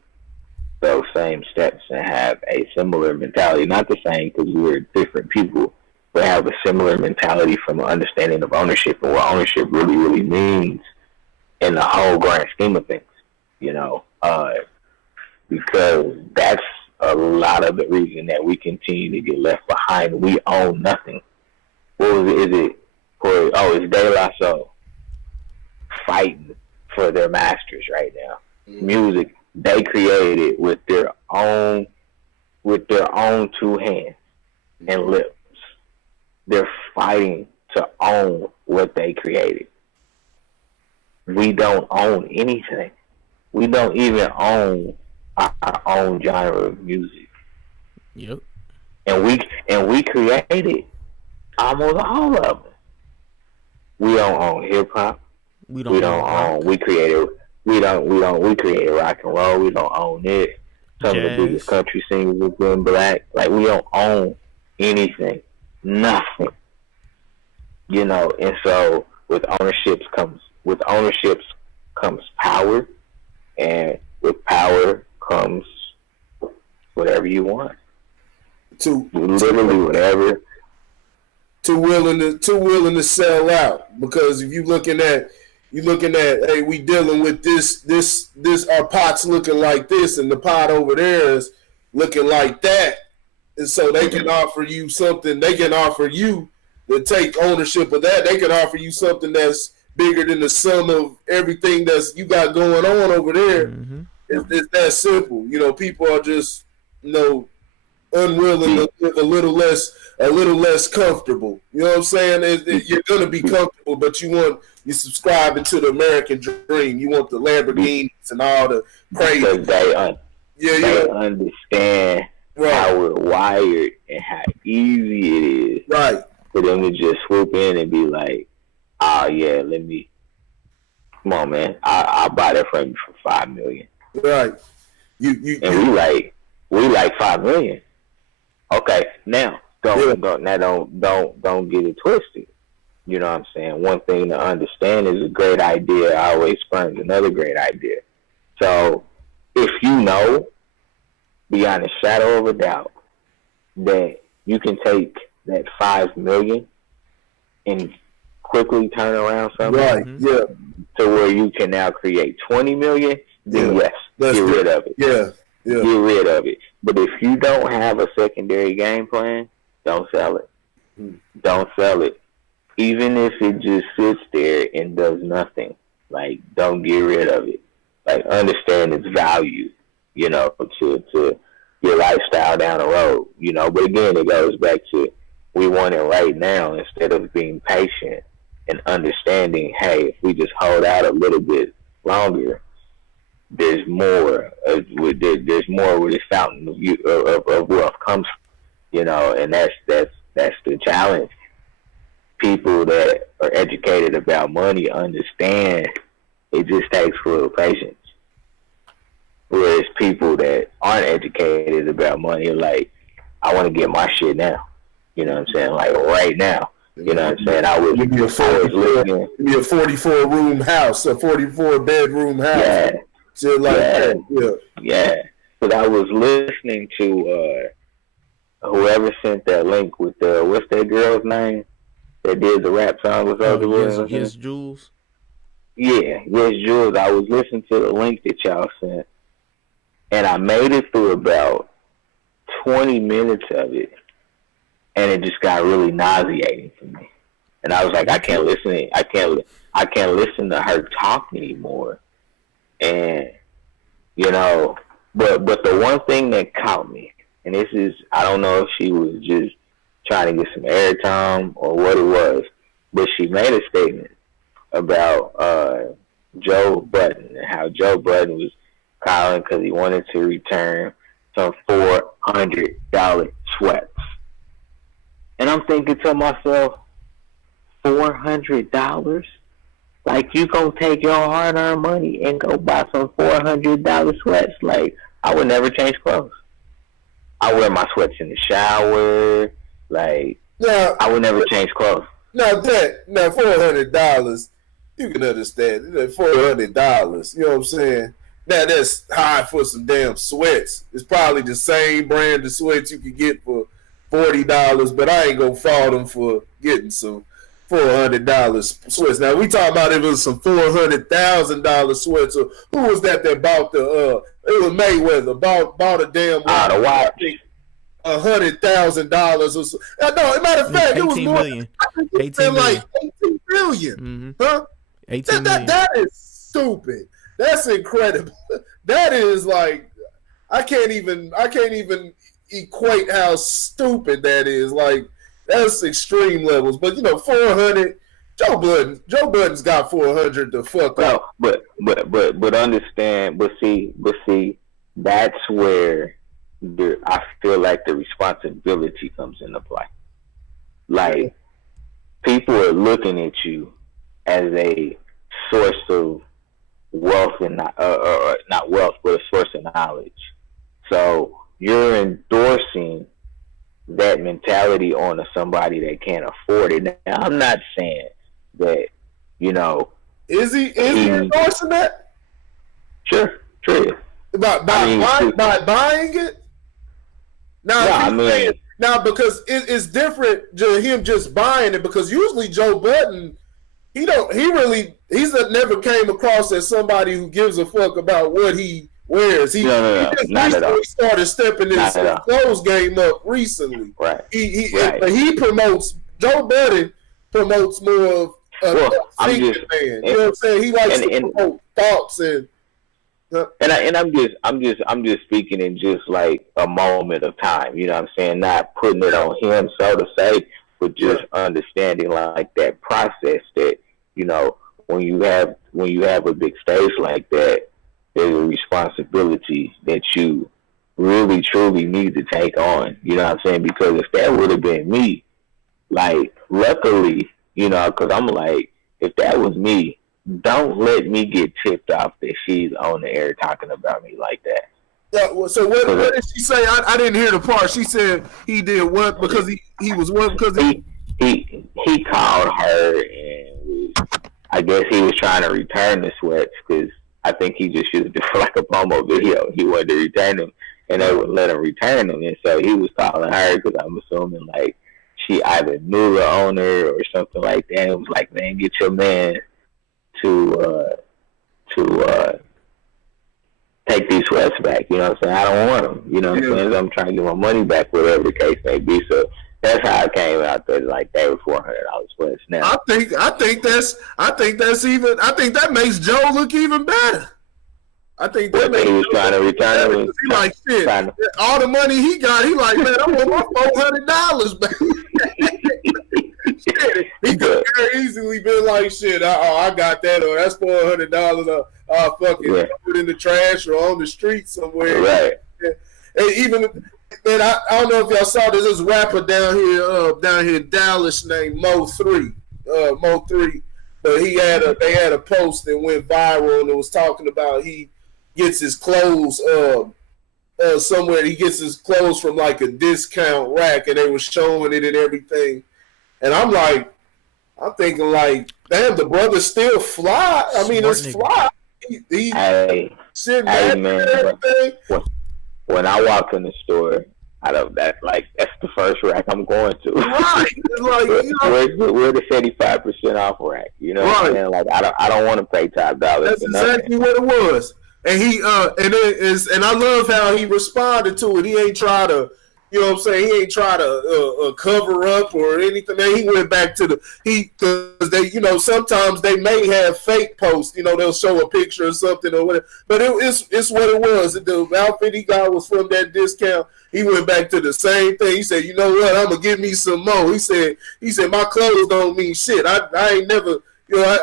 those same steps and have a similar mentality. Not the same because we're different people, but have a similar mentality from an understanding of ownership and what ownership really, really means in the whole grand scheme of things, because that's a lot of the reason that we continue to get left behind. We own nothing. What was it? Is it for, it's De La Soul fighting for their masters right now. Music, they created it with their own 2 hands and lips. They're fighting to own what they created. We don't own anything. We don't even own our own genre of music. Yep. And we created almost all of it. We don't own hip hop. We created rock and roll. We don't own it. Some of the biggest country singers have been black. Like, we don't own anything. Nothing. And so with ownerships comes power, and with power comes whatever you want. Literally whatever. Too willing to sell out, because if you're looking at, hey, we dealing with this, our pot's looking like this, and the pot over there is looking like that, and so they can offer you something. They can offer you to take ownership of that. They can offer you something that's bigger than the sum of everything that's you got going on over there. It's that simple. People are just unwilling to live a little less comfortable. You know what I'm saying? You're gonna be comfortable, but you subscribing to the American dream. You want the Lamborghinis and all the crazy. Because they understand how we're wired and how easy it is, right, for them to just swoop in and be like, "Oh yeah, come on, man, I'll buy that from you for $5 million." Right. We like $5 million. Okay, now don't get it twisted. You know what I'm saying? One thing to understand is a great idea always spurns another great idea. So if you know beyond a shadow of a doubt that you can take that $5 million and quickly turn around something, right? Yeah. To where you can now create $20 million, then yes, get rid of it. Yeah. Get rid of it. But if you don't have a secondary game plan, don't sell it. Don't sell it. Even if it just sits there and does nothing, like, don't get rid of it. understand its value, to your lifestyle down the road, But again, it goes back to we want it right now instead of being patient and understanding. Hey, if we just hold out a little bit longer, there's more. There's more where this fountain of wealth comes from, and that's the challenge. People that are educated about money understand it just takes a little patience. Whereas people that aren't educated about money are like, I want to get my shit now. You know what I'm saying? Like right now. You know what I'm saying? I was listening. Give me a 44-room house, a 44-bedroom house. Yeah. Shit like that. Yeah. But I was listening to whoever sent that link with what's that girl's name that did the rap song with other Yes, Jules. Yeah, Yes, Jules. I was listening to the link that y'all sent, and I made it through about 20 minutes of it, and it just got really nauseating for me. And I was like, I can't listen to her talk anymore. And but the one thing that caught me, and this is, I don't know if she was just trying to get some airtime or what it was, but she made a statement about Joe Budden and how Joe Budden was calling because he wanted to return some $400 sweats. And I'm thinking to myself, $400? Like, you gonna take your hard-earned money and go buy some $400 sweats? Like, I would never change clothes. I wear my sweats in the shower. Like, I would never change clothes. Now $400, you can understand. $400, you know what I'm saying? Now that's high for some damn sweats. It's probably the same brand of sweats you could get for $40, but I ain't gonna fault them for getting some $400 sweats. Now we talking about if it was some $400,000 sweats. Or who was that bought the? It was Mayweather bought a damn the watch. $100,000 or so. No, as a matter of fact, it was more. Million. 18 like 18 million. Mm-hmm. Huh? 18 million. That is stupid. That's incredible. That is like, I can't even equate how stupid that is. Like, that's extreme levels. But 400. Joe Budden's got 400 to fuck up. But understand. But see, that's where I feel like the responsibility comes into play. Like, people are looking at you as a source of wealth and not wealth, but a source of knowledge. So you're endorsing that mentality on somebody that can't afford it. Now, I'm not saying that, Is he endorsing that? Sure. By buying it? Now, because it's different to him just buying it, because usually Joe Budden, he's never came across as somebody who gives a fuck about what he wears. He just recently started stepping his clothes game up recently. Right. Joe Budden promotes more of a thinking man. You know what I'm saying? He likes to promote thoughts I'm just speaking in just like a moment of time, you know what I'm saying? Not putting it on him, so to say, but just understanding like that process that, when you have a big stage like that, there's a responsibility that you really truly need to take on, you know what I'm saying? Because if that would have been me, like, luckily, because I'm like, if that was me, don't let me get tipped off that she's on the air talking about me like that. Yeah. Well, so what did she say? I didn't hear the part. She said he did what because he was what because he called her and I guess he was trying to return the sweats because I think he just used it for like a promo video. He wanted to return them and they wouldn't let him return them, and so he was calling her because I'm assuming like she either knew the owner or something like that. It was like, man, get your man to take these sweats back, you know what I'm saying? I don't want them, you know what I'm saying? I'm trying to get my money back, whatever the case may be. So that's how it came out that like they were $400 sweats. Now I think that makes Joe look even better. I think that he was trying to return it. He like shit. All the money he got, he like, man, I want my $400 back. Shit, he could very easily been like, shit. I got that, or that's $400. I'll fucking throw it in the trash or on the street somewhere. Right. And even, man, I don't know if y'all saw this rapper down here in Dallas named Mo3. But they had a post that went viral and it was talking about he gets his clothes somewhere. He gets his clothes from like a discount rack, and they were showing it and everything. And I'm thinking like, damn, the brother still fly. I mean, it's fly. He sitting there and everything. When I walk in the store, that's the first rack I'm going to. Right. It's like, we're the 75% off rack. You know what I'm saying? Like I don't want to pay top dollars. That's exactly what it was. And and I love how he responded to it. He ain't try to, you know what I'm saying? He ain't try to cover up or anything. Man, he went back to because they, you know, sometimes they may have fake posts. You know, they'll show a picture or something or whatever. But it's what it was. The outfit he got was from that discount. He went back to the same thing. He said, you know what? I'm gonna give me some more. He said my clothes don't mean shit. I ain't never, you know,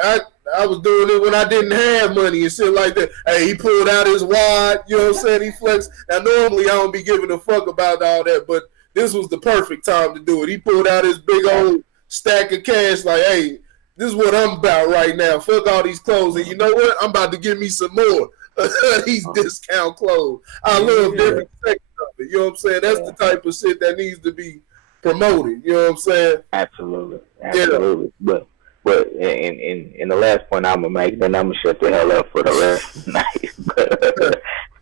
I was doing it when I didn't have money and shit like that. Hey, he pulled out his wad, you know what I'm saying? He flexed. Now, normally I don't be giving a fuck about all that, but this was the perfect time to do it. He pulled out his big old stack of cash like, hey, this is what I'm about right now. Fuck all these clothes. And you know what? I'm about to give me some more of these discount clothes. I love different sections of it. You know what I'm saying? That's the type of shit that needs to be promoted. You know what I'm saying? Absolutely. Yeah. But in the last point I'm gonna make, then I'm gonna shut the hell up for the rest of the night.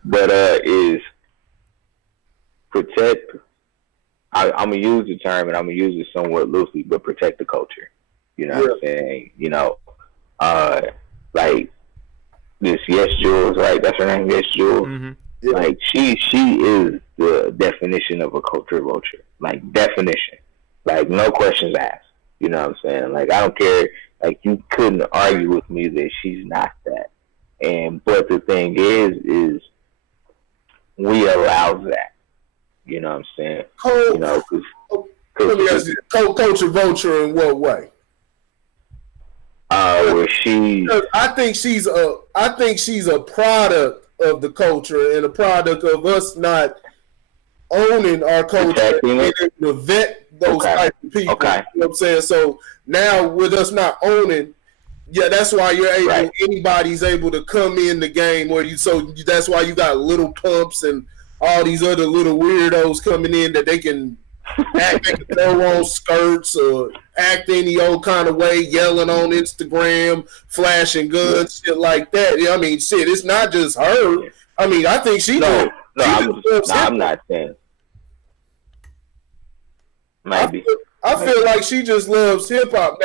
but is protect. I'm gonna use the term and I'm gonna use it somewhat loosely, but protect the culture. You know what I'm saying? You know, like this Yes Jules, right? That's her name, Yes Jules. Mm-hmm. Yeah. Like she is the definition of a culture vulture. Like definition. Like no questions asked. You know what I'm saying? Like, I don't care. Like, you couldn't argue with me that she's not that. But the thing is we allow that. You know what I'm saying? You know, let me ask you, culture vulture in what way? Where she, I think she's a product of the culture and a product of us not owning our culture and to vet those type of people. Okay. You know what I'm saying? So now with us not owning, that's why you're able, anybody's able to come in the game that's why you got Little Pumps and all these other little weirdos coming in that they can act, they can throw on skirts or act any old kind of way, yelling on Instagram, flashing guns, shit like that. I mean, shit, it's not just her. I mean, I think I'm not saying. Maybe. I feel like she just loves hip hop.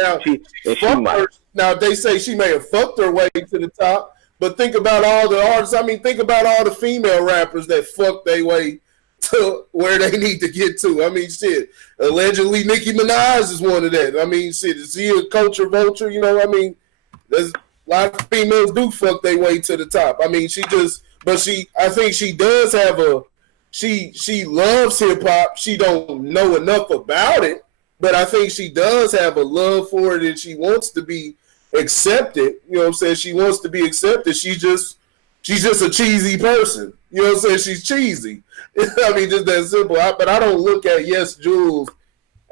Now they say she may have fucked her way to the top, but think about all the artists. I mean, think about all the female rappers that fucked their way to where they need to get to. I mean, shit. Allegedly, Nicki Minaj is one of that. I mean, shit. Is she a culture vulture? You know, I mean, there's a lot of females do fuck their way to the top. I mean, I think she does have she loves hip hop. She don't know enough about it, but I think she does have a love for it and she wants to be accepted. You know what I'm saying? She wants to be accepted. She's just a cheesy person. You know what I'm saying? She's cheesy. I mean, just that simple. But I don't look at Yes Jules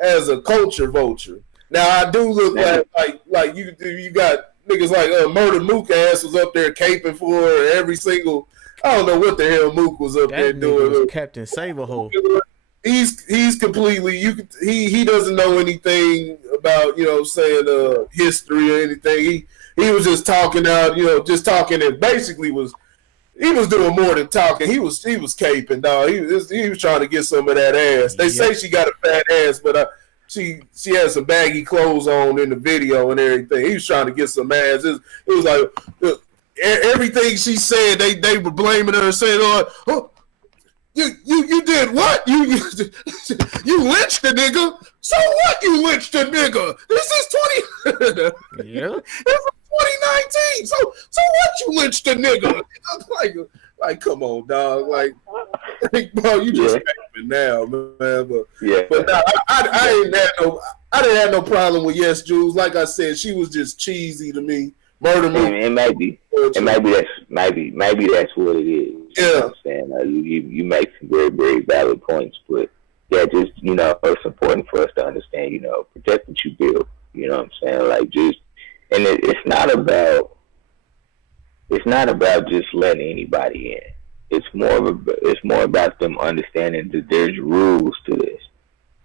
as a culture vulture. Now I do look at like you got niggas like Murder Mook ass was up there caping for her every single. I don't know what the hell Mook was up there doing. Was Captain Saberhole. He's completely he doesn't know anything about, you know what I'm saying, history or anything. He was just talking out, you know, just talking and basically he was doing more than talking. He was caping, dog. He was trying to get some of that ass. They say she got a fat ass, but she had some baggy clothes on in the video and everything. He was trying to get some ass. It was like everything she said, they were blaming her and saying, "Oh, you did what? You lynched the nigga. So what? You lynched the nigga. This is 20. Yeah. This is 2019. So what you lynched the nigga? Like, come on, dog. Like, bro, you just capping now, man. But nah, I didn't have no problem with Yes Jules. Like I said, she was just cheesy to me. Murder movie. And maybe that's what it is. Yeah. You know what I'm saying? You make some very, very valid points, but yeah, just, you know, it's important for us to understand, you know, protect what you build. You know what I'm saying? Like, just, and it's not about just letting anybody in. It's more about them understanding that there's rules to this.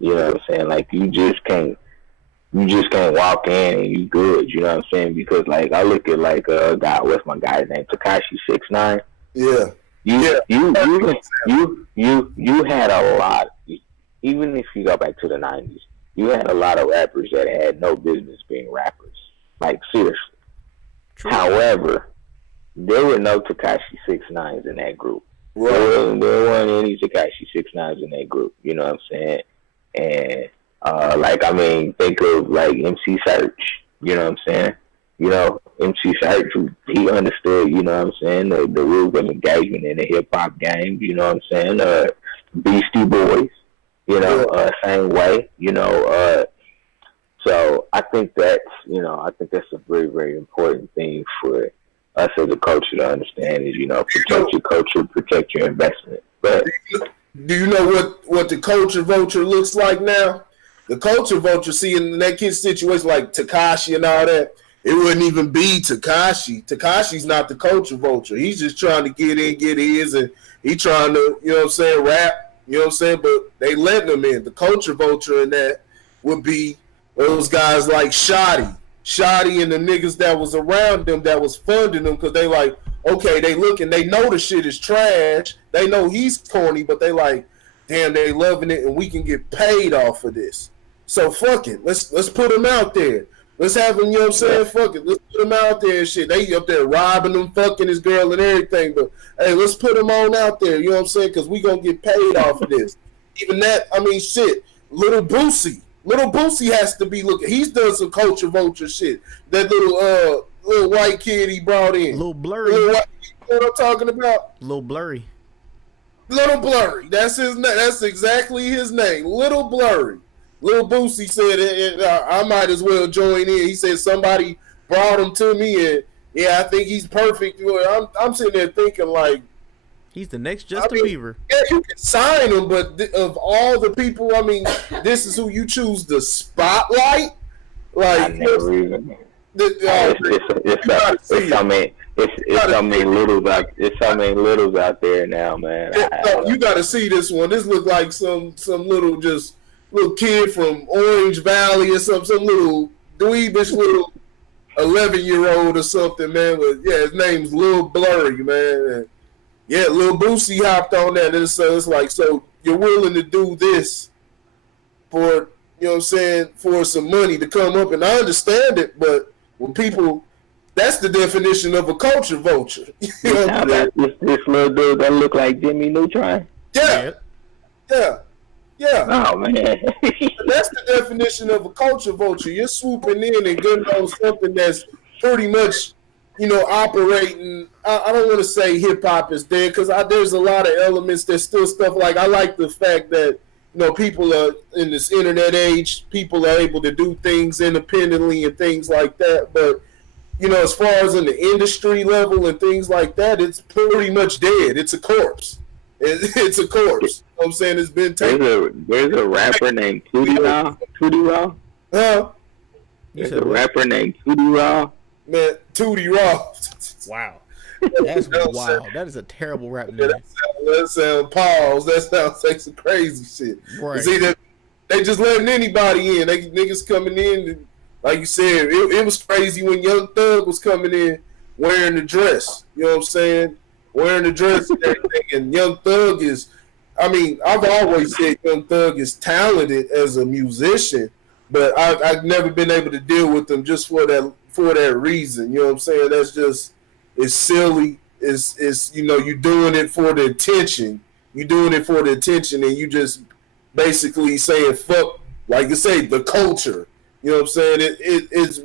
You know what I'm saying? Like, you just can't walk in and you good. You know what I'm saying? Because, like, I look at, like, a guy, what's my guy's name? Tekashi 6ix9ine. Yeah. You had a lot. Even if you go back to the 90s, you had a lot of rappers that had no business being rappers. Like, seriously. True. However, there were no Tekashi 6ix9ines in that group. Right. There weren't any Tekashi 6ix9ines in that group. You know what I'm saying? And, like, I mean, think of, like, MC Search. You know what I'm saying? You know, MC Search, he understood, you know what I'm saying, the rules of engagement in the hip-hop game. You know what I'm saying? Beastie Boys. You know, same way, you know, so I think that's a very, very important thing for us as a culture to understand is, you know, protect your culture, protect your investment. But do you know what the culture vulture looks like now? The culture vulture, see, in that kid's situation, like Tekashi and all that, it wouldn't even be Tekashi. Tekashi's not the culture vulture. He's just trying to get in, get his, and he trying to, you know what I'm saying, rap. You know what I'm saying? But they letting them in. The culture vulture in that would be those guys like Shotty and the niggas that was around them that was funding them because they like, okay, they looking, they know the shit is trash. They know he's corny, but they like, damn, they loving it and we can get paid off of this. So fuck it. Let's put them out there. Let's have them, you know what I'm saying? Fuck it. Let's put them out there and shit. They up there robbing them, fucking his girl and everything. But, hey, let's put them on out there, you know what I'm saying? Because we going to get paid off of this. Even that, I mean, shit. Little Boosie has to be looking. He's done some culture vulture shit. That little white kid he brought in. Little Blurry. You know what I'm talking about? Little Blurry. Little Blurry. That's his name. That's exactly his name. Little Blurry. Lil Boosie said, I might as well join in. He said somebody brought him to me, and yeah, I think he's perfect. I'm sitting there thinking like, he's the next Justin Bieber. Yeah, you can sign him, but of all the people, I mean, this is who you choose to spotlight. Like, it's so many littles out there now, man. You got to see this one. This look like some little kid from Orange Valley or some little dweebish little 11-year-old or something, man. But yeah, his name's Lil Blurry, man. And yeah, Lil Boosie hopped on that, and so it's like, so you're willing to do this for, you know what I'm saying, for some money to come up, and I understand it, but when people, that's the definition of a culture vulture. You know what I'm saying? This little dude that look like Jimmy Neutron? Yeah. Oh man, that's the definition of a culture vulture. You're swooping in and getting on something that's pretty much, you know, operating. I don't want to say hip hop is dead because there's a lot of elements. There's still stuff like, I like the fact that, you know, people are in this internet age. People are able to do things independently and things like that. But, you know, as far as in the industry level and things like that, it's pretty much dead. It's a corpse. It's a corpse. You know what I'm saying? It's been taken. There's a rapper named Tootie Raw. Huh? There's a rapper named Tootie Raw. Man, Tootie Raw. Wow. That's wild. That is a terrible rap name. That sounds pause. That sounds like some crazy shit. Right. See, they just letting anybody in. They niggas coming in. And, like you said, it was crazy when Young Thug was coming in wearing the dress. You know what I'm saying? Wearing the dress and everything. And Young Thug is, I mean, I've always said Young Thug is talented as a musician, but I've never been able to deal with him just for that reason. You know what I'm saying? That's just, it's silly. It's you know, you're doing it for the attention. You're doing it for the attention, and you just basically saying fuck, like you say, the culture. You know what I'm saying? It's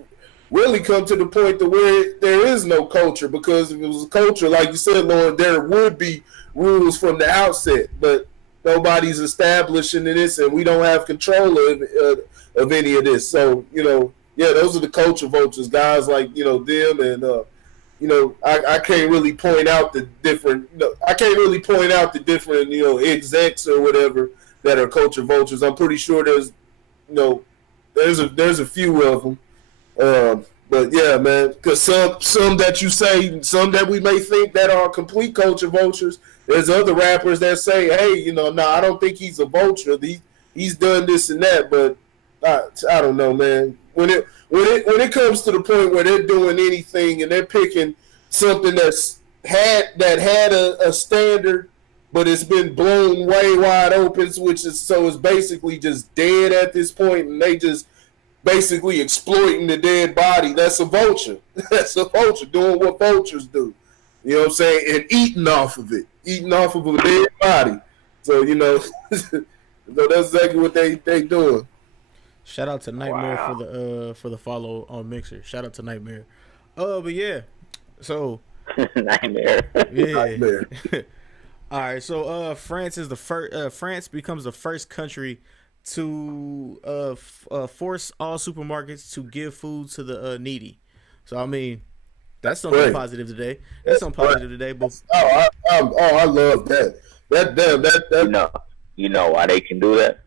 really come to the point to where there is no culture, because if it was a culture, like you said, Lauren, there would be rules from the outset, but nobody's establishing this, and we don't have control of any of this. So, yeah, those are the culture vultures, guys like, them, and I can't really point out the different, execs or whatever that are culture vultures. I'm pretty sure there's a few of them. But yeah, man, because some that you say, some that we may think that are complete culture vultures. There's other rappers that say, hey, I don't think he's a vulture. He's done this and that, but I don't know, man. When it comes to the point where they're doing anything and they're picking something that had a standard, but it's been blown way wide open, it's basically just dead at this point, and they just basically exploiting the dead body. That's a vulture. That's a vulture doing what vultures do. You know what I'm saying? And eating off of a dead body. So, so that's exactly what they doing. Shout out to Nightmare for the follow on Mixer. Shout out to Nightmare. But yeah. So Nightmare. Yeah. Nightmare. All right, so France is the first. France becomes the first country to force all supermarkets to give food to the needy. So I mean, that's something positive today. But I love that. That You know why they can do that?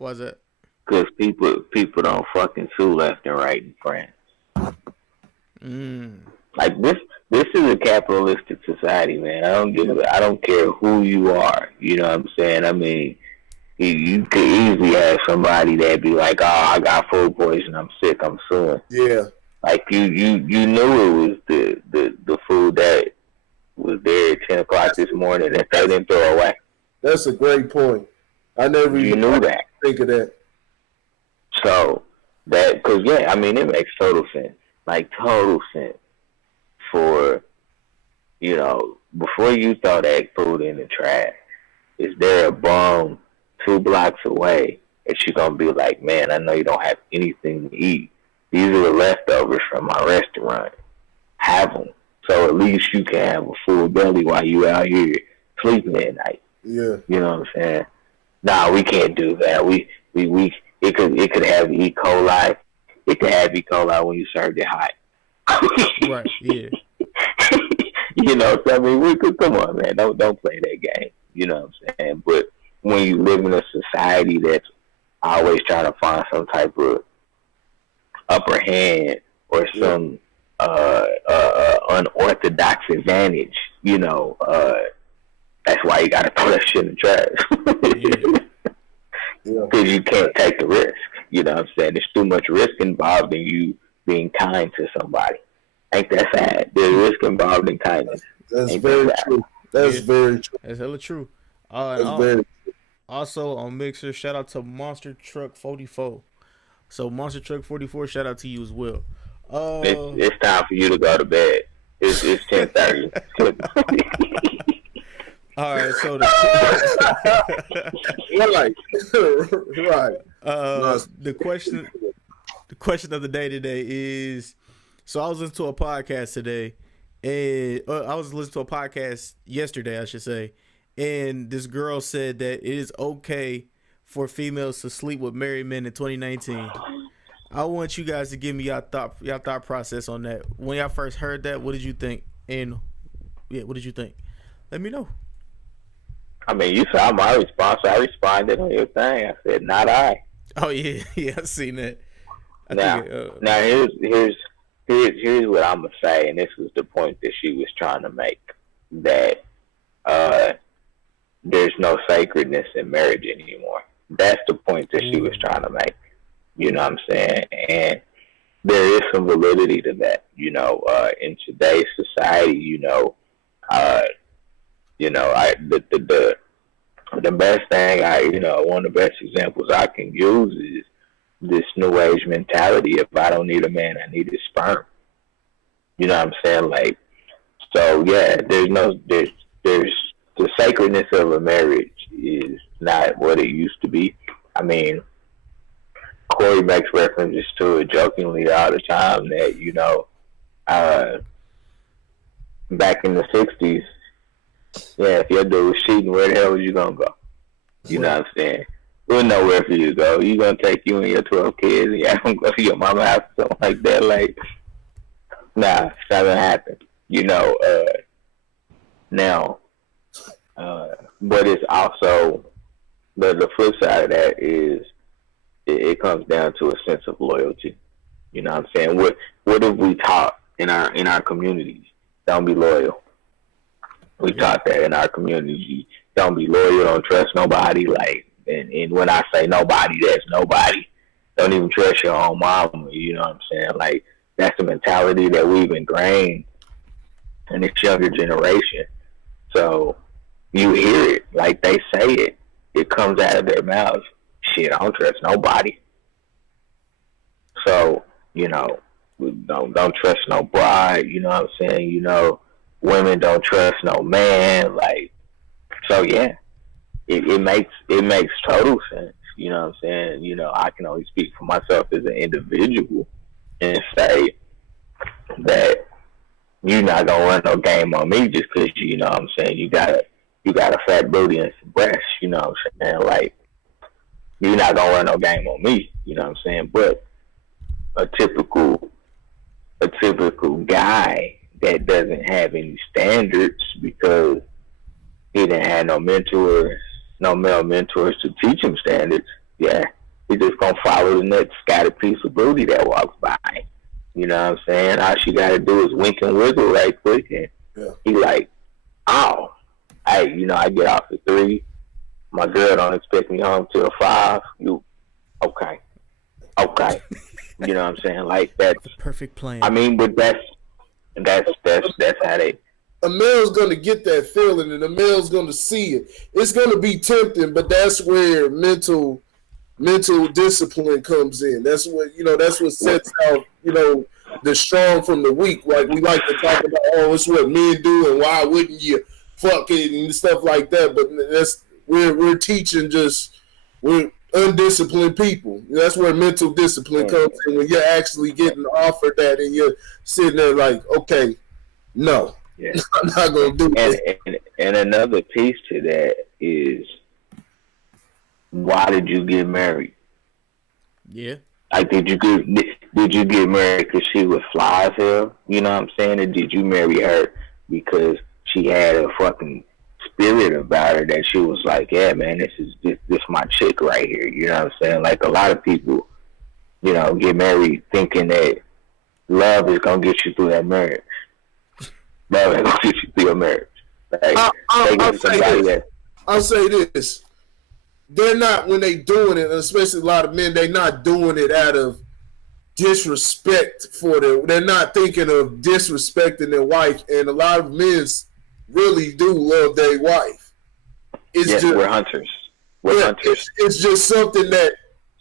Why's that? Because people don't fucking sue left and right in France. Like this is a capitalistic society, man. I don't care who you are. You know what I'm saying? I mean, you could easily have somebody that be like, "Oh, I got food poisoning. I'm sick. I'm suing." Yeah. Like you knew it was the food that was there at 10 o'clock this morning that they didn't throw away. That's a great point. I never even knew that. Think of that. So because I mean, it makes total sense. Like total sense. For, before you throw that food in the trash, is there a bum 2 blocks away that you're going to be like, man, I know you don't have anything to eat. These are the leftovers from my restaurant. Have them. So at least you can have a full belly while you out here sleeping at night. Yeah. You know what I'm saying? Nah, we can't do that. It could have E. coli. It could have E. coli when you served it hot. Right, yeah. So I mean, come on, man. Don't play that game. You know what I'm saying? But when you live in a society that's always trying to find some type of upper hand or some unorthodox advantage, that's why you gotta throw that shit in the trash. Because you can't take the risk. You know what I'm saying? There's too much risk involved in you being kind to somebody. Ain't that sad? There's risk involved in kindness. That's very true. That's very true. That's hella true. Also on Mixer, shout out to Monster Truck 44. So Monster Truck 44, shout out to you as well. It's time for you to go to bed. It's 10:30. All right, so the question of the day today is, so I was listening to a podcast today, and I was listening to a podcast yesterday, I should say, and this girl said that it is okay for females to sleep with married men in 2019. I want you guys to give me your thought process on that. When y'all first heard that, what did you think? And what did you think? Let me know. I mean, you saw my response. I responded on your thing. I said, "Not I." Oh yeah, I seen that. Now here's what I'm gonna say, and this was the point that she was trying to make, that there's no sacredness in marriage anymore. That's the point that she was trying to make. You know what I'm saying? And there is some validity to that. In today's society, the best thing one of the best examples I can use is this new age mentality. If I don't need a man, I need his sperm. You know what I'm saying? Like, so yeah, there's the sacredness of a marriage is not what it used to be. I mean, Corey makes references to it jokingly all the time that, back in the 60s, yeah, if your dude was cheating, where the hell was you going to go? You know what I'm saying? There's nowhere for you to go. You going to take you and your 12 kids and you have them go to your mama's house or something like that. Like, nah, it's not going to happen. Now, but it's also, the flip side of that is it comes down to a sense of loyalty. You know what I'm saying? What have we taught in our communities? Don't be loyal. We taught that in our communities. Don't be loyal. Don't trust nobody. Like, and when I say nobody, that's nobody. Don't even trust your own mama. You know what I'm saying? Like, that's the mentality that we've ingrained in this younger generation. So you hear it, like they say it. It comes out of their mouths. Shit, I don't trust nobody. So, don't trust no bride. You know what I'm saying? Women don't trust no man. Like, so yeah, it makes total sense. You know what I'm saying? I can only speak for myself as an individual and say that you're not gonna run no game on me just because you know what I'm saying, you got a fat booty and some breasts. You know what I'm saying? Like, you're not gonna run no game on me. You know what I'm saying? But a typical guy that doesn't have any standards because he didn't have no male mentors to teach him standards. Yeah, he just gonna follow the next scattered piece of booty that walks by. You know what I'm saying? All she gotta do is wink and wiggle right quick, and he like, oh, I get off at 3. My girl don't expect me home till 5. You okay? You know what I'm saying? Like, that's the perfect plan. I mean, but that's how they. A male's gonna get that feeling, and a male's gonna see it. It's gonna be tempting, but that's where mental discipline comes in. That's what sets out, the strong from the weak. Like, we like to talk about, it's what men do, and why wouldn't you fuck it and stuff like that. But we're teaching we're undisciplined people. That's where mental discipline comes in, when you're actually getting offered that and you're sitting there like, okay, no. Yeah. I'm not gonna do it. And another piece to that is, why did you get married? Yeah. Like, did you get married because she was fly as hell? You know what I'm saying? Or did you marry her because she had a fucking spirit about her that she was like, yeah, man, this my chick right here. You know what I'm saying? Like, a lot of people, get married thinking that love is gonna get you through that marriage. Love is gonna get you through your marriage. Like, I'll say this. They're not, when they doing it, especially a lot of men, they're not doing it out of disrespect for them. They're not thinking of disrespecting their wife, and a lot of men really do love their wife. We're hunters. It's just something that,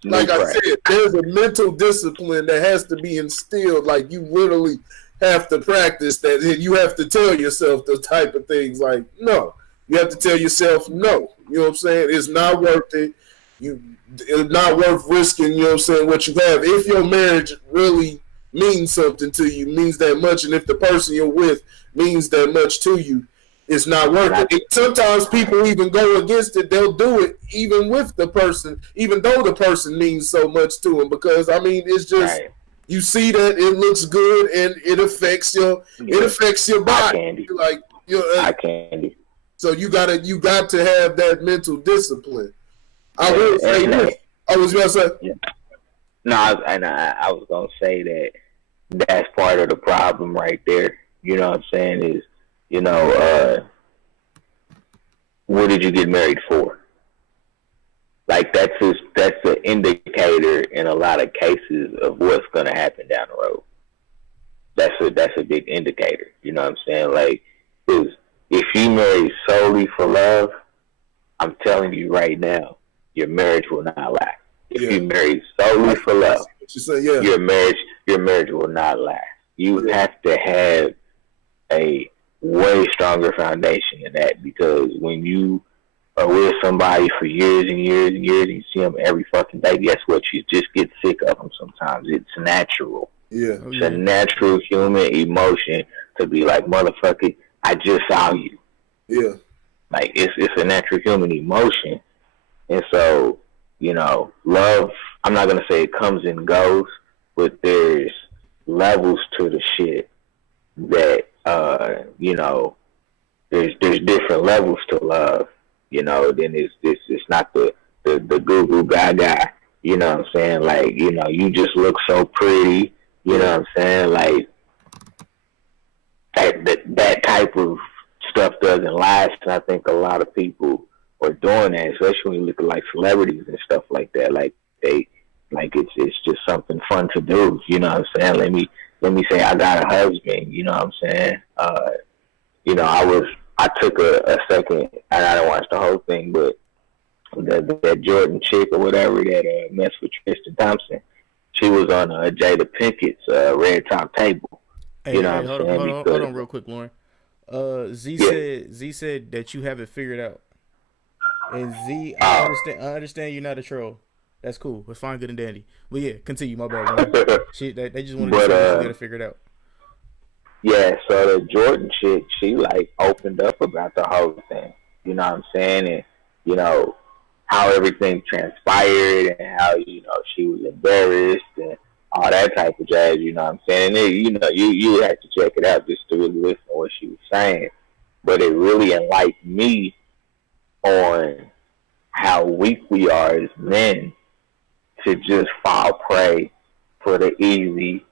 like I said, there's a mental discipline that has to be instilled. Like, you literally have to practice that, and you have to tell yourself the type of things like, no. You have to tell yourself no. You know what I'm saying? It's not worth it. It's not worth risking, you know what I'm saying, what you have. If your marriage really means something to you, means that much, and if the person you're with means that much to you, it's not worth it. Sometimes people even go against it. They'll do it even with the person, even though the person means so much to them, because, I mean, it's just, you see that it looks good and it affects your body. Like, eye candy. So you got to have that mental discipline. I will say this. I was gonna say. Yeah. No, I was gonna say that's part of the problem right there. You know what I'm saying? Is, what did you get married for? Like, that's an indicator in a lot of cases of what's gonna happen down the road. That's a big indicator. You know what I'm saying? Like, if you marry solely for love, I'm telling you right now, your marriage will not last. If you marry solely for love, your marriage will not last. You have to have a way stronger foundation than that, because when you are with somebody for years and years and years, and you see them every fucking day, guess what? You just get sick of them sometimes. It's natural. Yeah. It's a natural human emotion to be like, motherfucker, I just saw you. Yeah. Like, it's a natural human emotion. And so, you know, love, I'm not going to say it comes and goes, but there's levels to the shit that, you know, there's different levels to love. You know, then it's not the goo goo gaga. You know what I'm saying? Like, you know, you just look so pretty. You know what I'm saying? Like that type of stuff doesn't last. And I think a lot of people are doing that, especially when you look at like celebrities and stuff like that. Like it's just something fun to do. You know what I'm saying? Let me say I got a husband. You know what I'm saying? You know, I took a second, and I didn't watch the whole thing, but that Jordan chick or whatever that messed with Tristan Thompson, she was on Jada Pinkett's Red Top Table. Hey, you know hey, what I'm hold saying? on real quick, Lauren. Z said that you have it figured out. And Z, I understand you're not a troll. That's cool. It's fine, good and dandy. But yeah, continue. My bad. They just wanted to say that you got to figure it out. Yeah, so the Jordan chick, she like opened up about the whole thing. You know what I'm saying? And, you know, how everything transpired and how, you know, she was embarrassed and all that type of jazz, you know what I'm saying? And then, you know, you have to check it out just to really listen to what she was saying. But it really enlightened me on how weak we are as men to just fall prey for the easy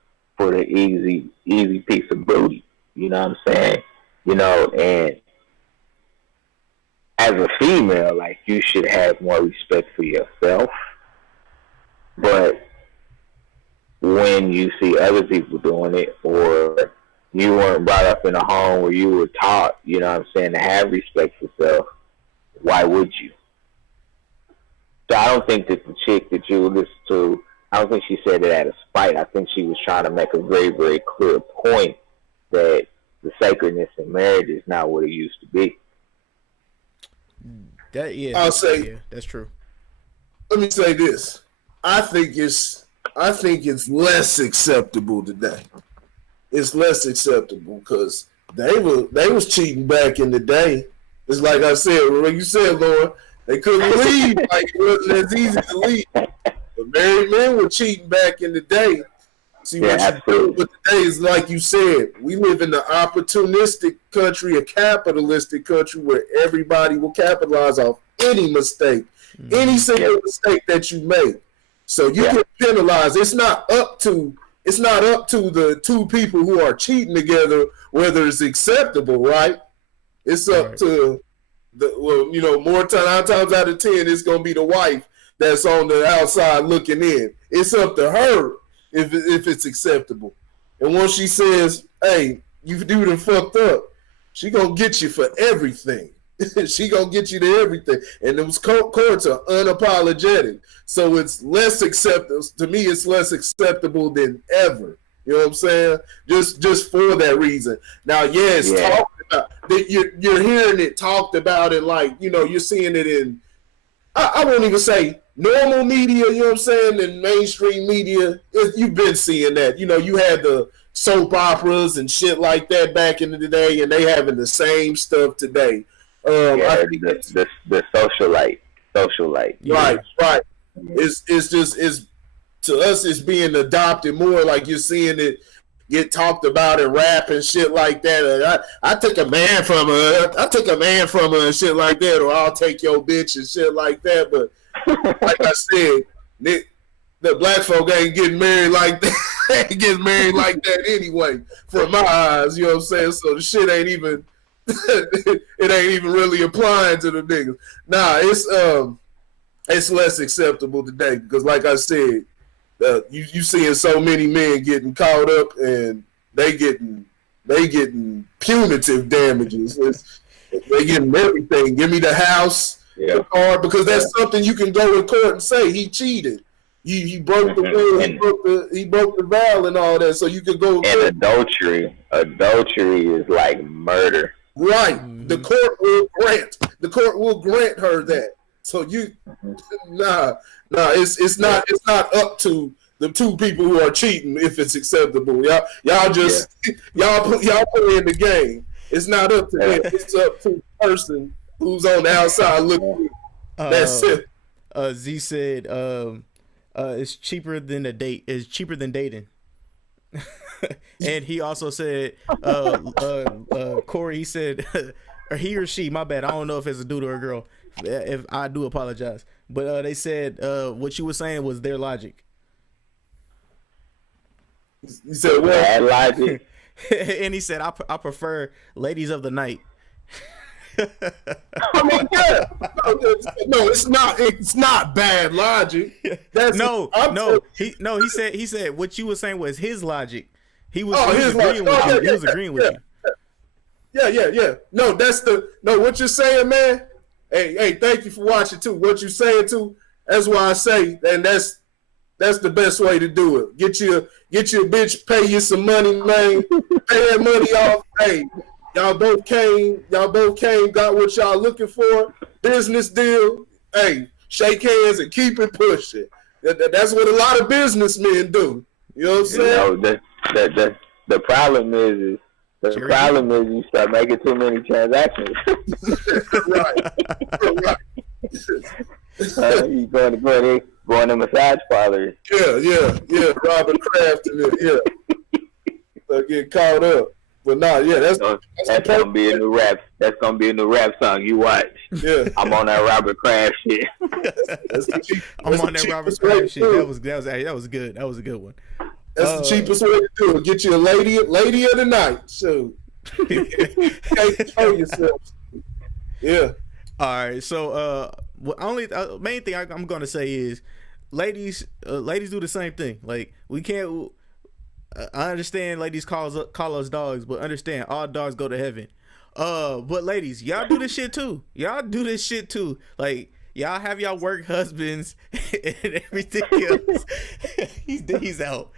piece of booty. You know what I'm saying? You know, and as a female, like, you should have more respect for yourself. But when you see other people doing it, or you weren't brought up in a home where you were taught, you know what I'm saying, to have respect for self, why would you? So I don't think that the chick that you listen to, I don't think she said it out of spite. I think she was trying to make a very, very clear point that the sacredness in marriage is not what it used to be. I'll say, yeah, that's true. Let me say this. I think it's less acceptable today. It's less acceptable because they was cheating back in the day. It's like I said, when you said, Lauren, they couldn't leave. Like, it wasn't as easy to leave. But married men were cheating back in the day. See, what you do with today is, like you said, we live in an opportunistic country, a capitalistic country where everybody will capitalize off any mistake, any single mistake that you make. So you get penalized. It's not up to the two people who are cheating together whether it's acceptable, right? It's up to nine times out of 10, it's gonna be the wife that's on the outside looking in. It's up to her if it's acceptable. And once she says, "Hey, you dude done fucked up," she gonna get you for everything. She gonna get you to everything. And those courts are unapologetic. So it's less acceptable. To me, it's less acceptable than ever. You know what I'm saying? Just for that reason. Now, talked about. You're hearing it talked about, and like, you know, you're seeing it in, I won't even say normal media, you know what I'm saying, in mainstream media. You've been seeing that. You know, you had the soap operas and shit like that back in the day, and they having the same stuff today. I think the socialite. Right. It's to us, it's being adopted more. Like, you're seeing it get talked about in rap and shit like that. I took a man from her. I took a man from her and shit like that, or I'll take your bitch and shit like that. But like I said, the black folk ain't getting married like that. Ain't getting married like that anyway, from my eyes. You know what I'm saying? So the shit ain't even. It ain't even really applying to the niggas. Nah, it's less acceptable today because, like I said, you seeing so many men getting caught up and they getting punitive damages. They getting everything. Give me the house, the car, because that's something you can go in court and say he cheated. He broke the will, he broke the vow and all that. So you could go. And adultery is like murder. Right. The court will grant The court will grant her that. So it's not up to the two people who are cheating if it's acceptable. Y'all just y'all put in the game. It's not up to them. It's up to the person who's on the outside looking. That's it. Z said, "It's cheaper than a date. It's cheaper than dating." And he also said, Corey, he said, or he or she, my bad, I don't know if it's a dude or a girl. If I do apologize, but they said what you were saying was their logic. You said what? Logic. And he said, I prefer ladies of the night. I mean, yeah. No, it's not bad logic. He said what you were saying was his logic. He was agreeing with you. He was agreeing with you. Yeah. No, what you're saying, man. Hey, thank you for watching too. What you're saying too, that's why I say, and that's the best way to do it. Get you a bitch, pay you some money, man. Pay that money off. Hey, y'all both came, got what y'all looking for. Business deal. Hey, shake hands and keep it pushing. That's what a lot of businessmen do. You know what I'm saying? The problem is you start making too many transactions. Right. You going to massage parlors. Yeah. Robert Kraft and it, yeah. Get caught up. But that's gonna be a new rap. That's gonna be a new rap song. You watch. Yeah. I'm on that Robert Kraft shit. I'm on that Robert Kraft shit. That was good. That was a good one. That's the cheapest way to do it. Get you a lady of the night. So can't control yourself. Yeah. All right. So main thing I'm gonna say is, ladies do the same thing. Like, we can't. I understand ladies call us dogs, but understand all dogs go to heaven. But ladies, y'all do this shit too. Like, y'all have y'all work husbands and everything else. He's out.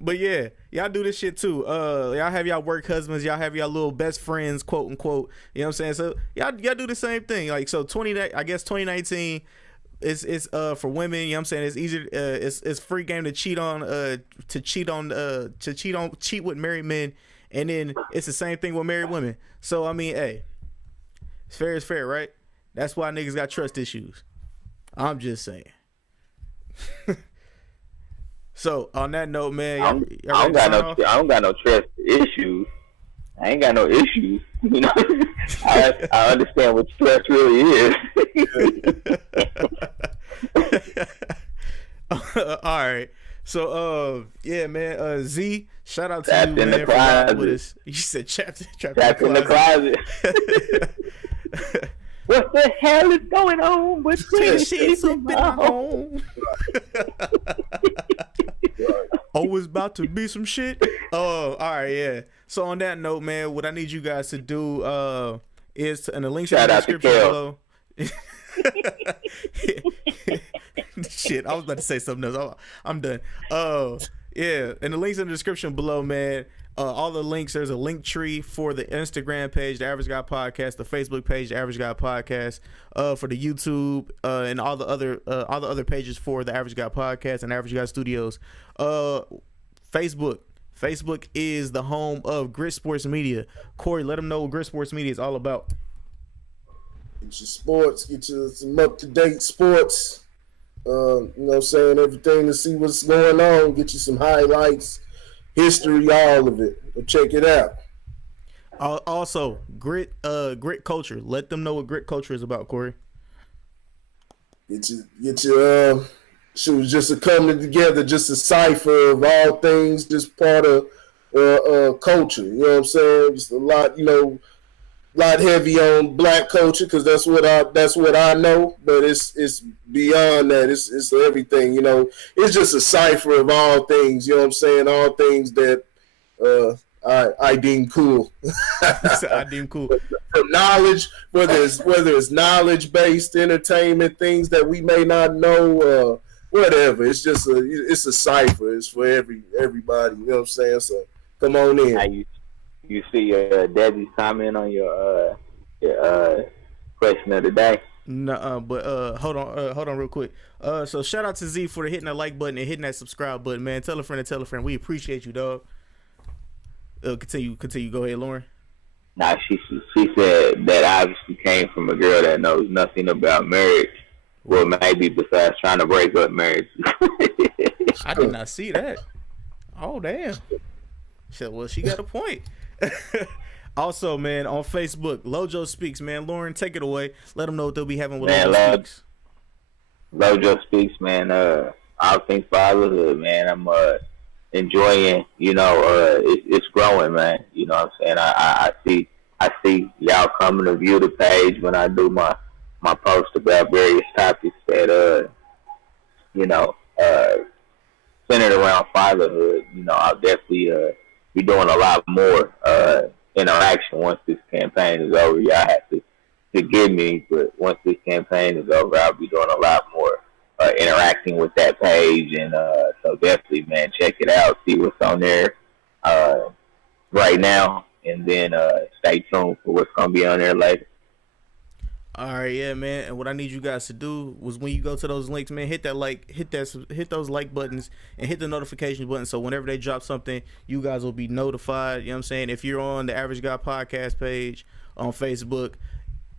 But yeah, y'all do this shit too. Y'all have y'all work husbands. Y'all have y'all little best friends, quote unquote. You know what I'm saying? So y'all do the same thing. Like, so 2019. It's for women, you know what I'm saying? It's easier, it's free game to cheat with married men, and then it's the same thing with married women. So I mean, hey, it's fair, right? That's why niggas got trust issues. I'm just saying. So on that note, man, I don't got no trust issues. I ain't got no issues. You know, I understand what stress really is. All right. So yeah, man. Z, shout out to you, man, for riding with us. You said trapped in the closet. What the hell is going on with this? She's up in my home. Oh, it's about to be some shit. Oh, all right, yeah. So on that note, man, what I need you guys to do is in the links in the description below. Shit, I was about to say something else. I'm done. Yeah, and the links in the description below, man. All the links. There's a link tree for the Instagram page, the Average Guy Podcast, the Facebook page, the Average Guy Podcast, for the YouTube, and all the other pages for the Average Guy Podcast and Average Guy Studios. Facebook is the home of Grit Sports Media. Corey, let them know what Grit Sports Media is all about. Get your sports, get you some up-to-date sports. You know what I'm saying? Everything to see what's going on. Get you some highlights, history, all of it. Go check it out. Also, grit culture. Let them know what grit culture is about, Corey. Get your she was just a coming together, just a cipher of all things, just part of culture. You know what I'm saying? Just a lot, lot heavy on black culture, because that's what I know. But it's beyond that. It's everything. It's just a cipher of all things. You know what I'm saying? All things that I deem cool. I deem cool. From knowledge, whether it's knowledge based entertainment, things that we may not know. Whatever. It's just a cipher. It's for everybody. You know what I'm saying? So come on in. You you see Debbie's comment on your question of the day? No, but hold on real quick. So shout out to Z for hitting that like button and hitting that subscribe button, man. Tell a friend and tell a friend. We appreciate you, dog. Continue. Go ahead, Lauren. Nah, she said that obviously came from a girl that knows nothing about marriage. Well, maybe besides trying to break up marriage. I did not see that. Oh, damn. Well, she got a point. Also, man, on Facebook, Lojo Speaks, man. Lauren, take it away. Let them know what they'll be having with Lojo Speaks. Lojo Speaks, man. All things fatherhood, man. I'm enjoying, it's growing, man. You know what I'm saying? I see y'all coming to view the page when I do my post about various topics that, centered around fatherhood. I'll definitely be doing a lot more interaction once this campaign is over. Y'all have to forgive me, but once this campaign is over, I'll be doing a lot more interacting with that page, and so definitely, man, check it out, see what's on there right now, and then stay tuned for what's gonna be on there later. All right, yeah, man. And what I need you guys to do was when you go to those links, man, hit those like buttons and hit the notification button. So whenever they drop something, you guys will be notified. You know what I'm saying? If you're on the Average Guy podcast page on Facebook,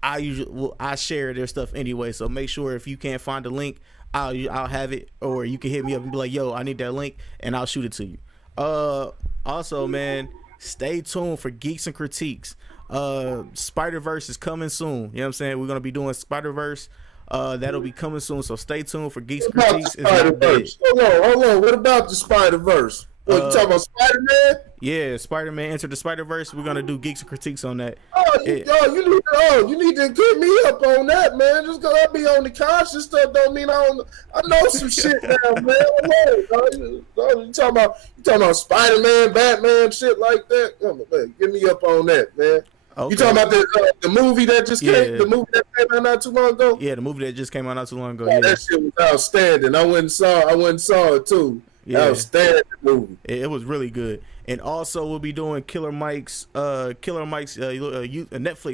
I share their stuff anyway. So make sure if you can't find the link, I'll have it, or you can hit me up and be like, yo, I need that link, and I'll shoot it to you. Also, man, stay tuned for Geeks and Critiques. Spider-Verse is coming soon. You know what I'm saying? We're gonna be doing Spider-Verse. That'll be coming soon, so stay tuned for Geeks and Critiques. Hold on. What about the Spider-Verse? What, you talking about Spider-Man? Yeah, Spider-Man Enter the Spider-Verse. We're gonna do Geeks and Critiques on that. You need to get me up on that, man. Just because I be on the conscious stuff don't mean I know some shit now, man. You talking about Spider-Man, Batman, shit like that? Come on, man. Get me up on that, man. Okay. You talking about the movie that just came? The movie that came out not too long ago? Yeah, the movie that just came out not too long ago. Yeah. That shit was outstanding. I went and saw it too. Yeah. Outstanding movie. It was really good. And also we'll be doing Killer Mike's Netflix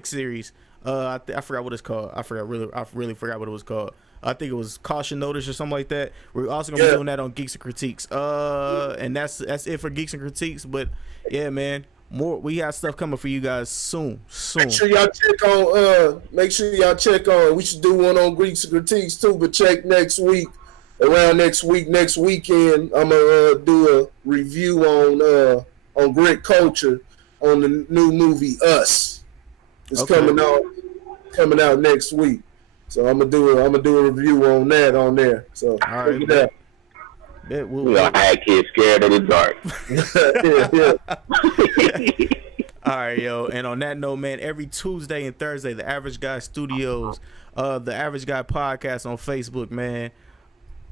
series. I forgot what it's called. I really forgot what it was called. I think it was Caution Notice or something like that. We're also gonna be doing that on Geeks and Critiques. And that's it for Geeks and Critiques. But yeah, man, we got stuff coming for you guys soon. Make sure y'all check on. We should do one on Geeks and Critiques too. But check next week. Around next weekend, I'm gonna do a review on Grit Culture on the new movie Us. It's coming out next week, so I'm gonna do a review on that on there. So all right, we all had kids scared of the dark. All right, yo. And on that note, man, every Tuesday and Thursday, the Average Guy Studios, the Average Guy Podcast on Facebook, man.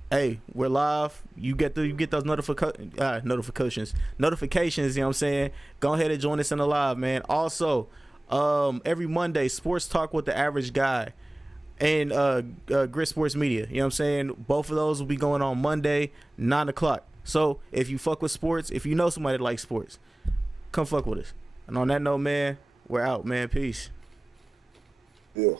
Hey, we're live. You get those notifications. You know what I'm saying? Go ahead and join us in the live, man. Also, every Monday, Sports Talk with the Average Guy and Grit Sports Media. You know what I'm saying? Both of those will be going on Monday, 9 o'clock. So if you fuck with sports, if you know somebody that likes sports, come fuck with us. And on that note, man, we're out, man. Peace. Yeah.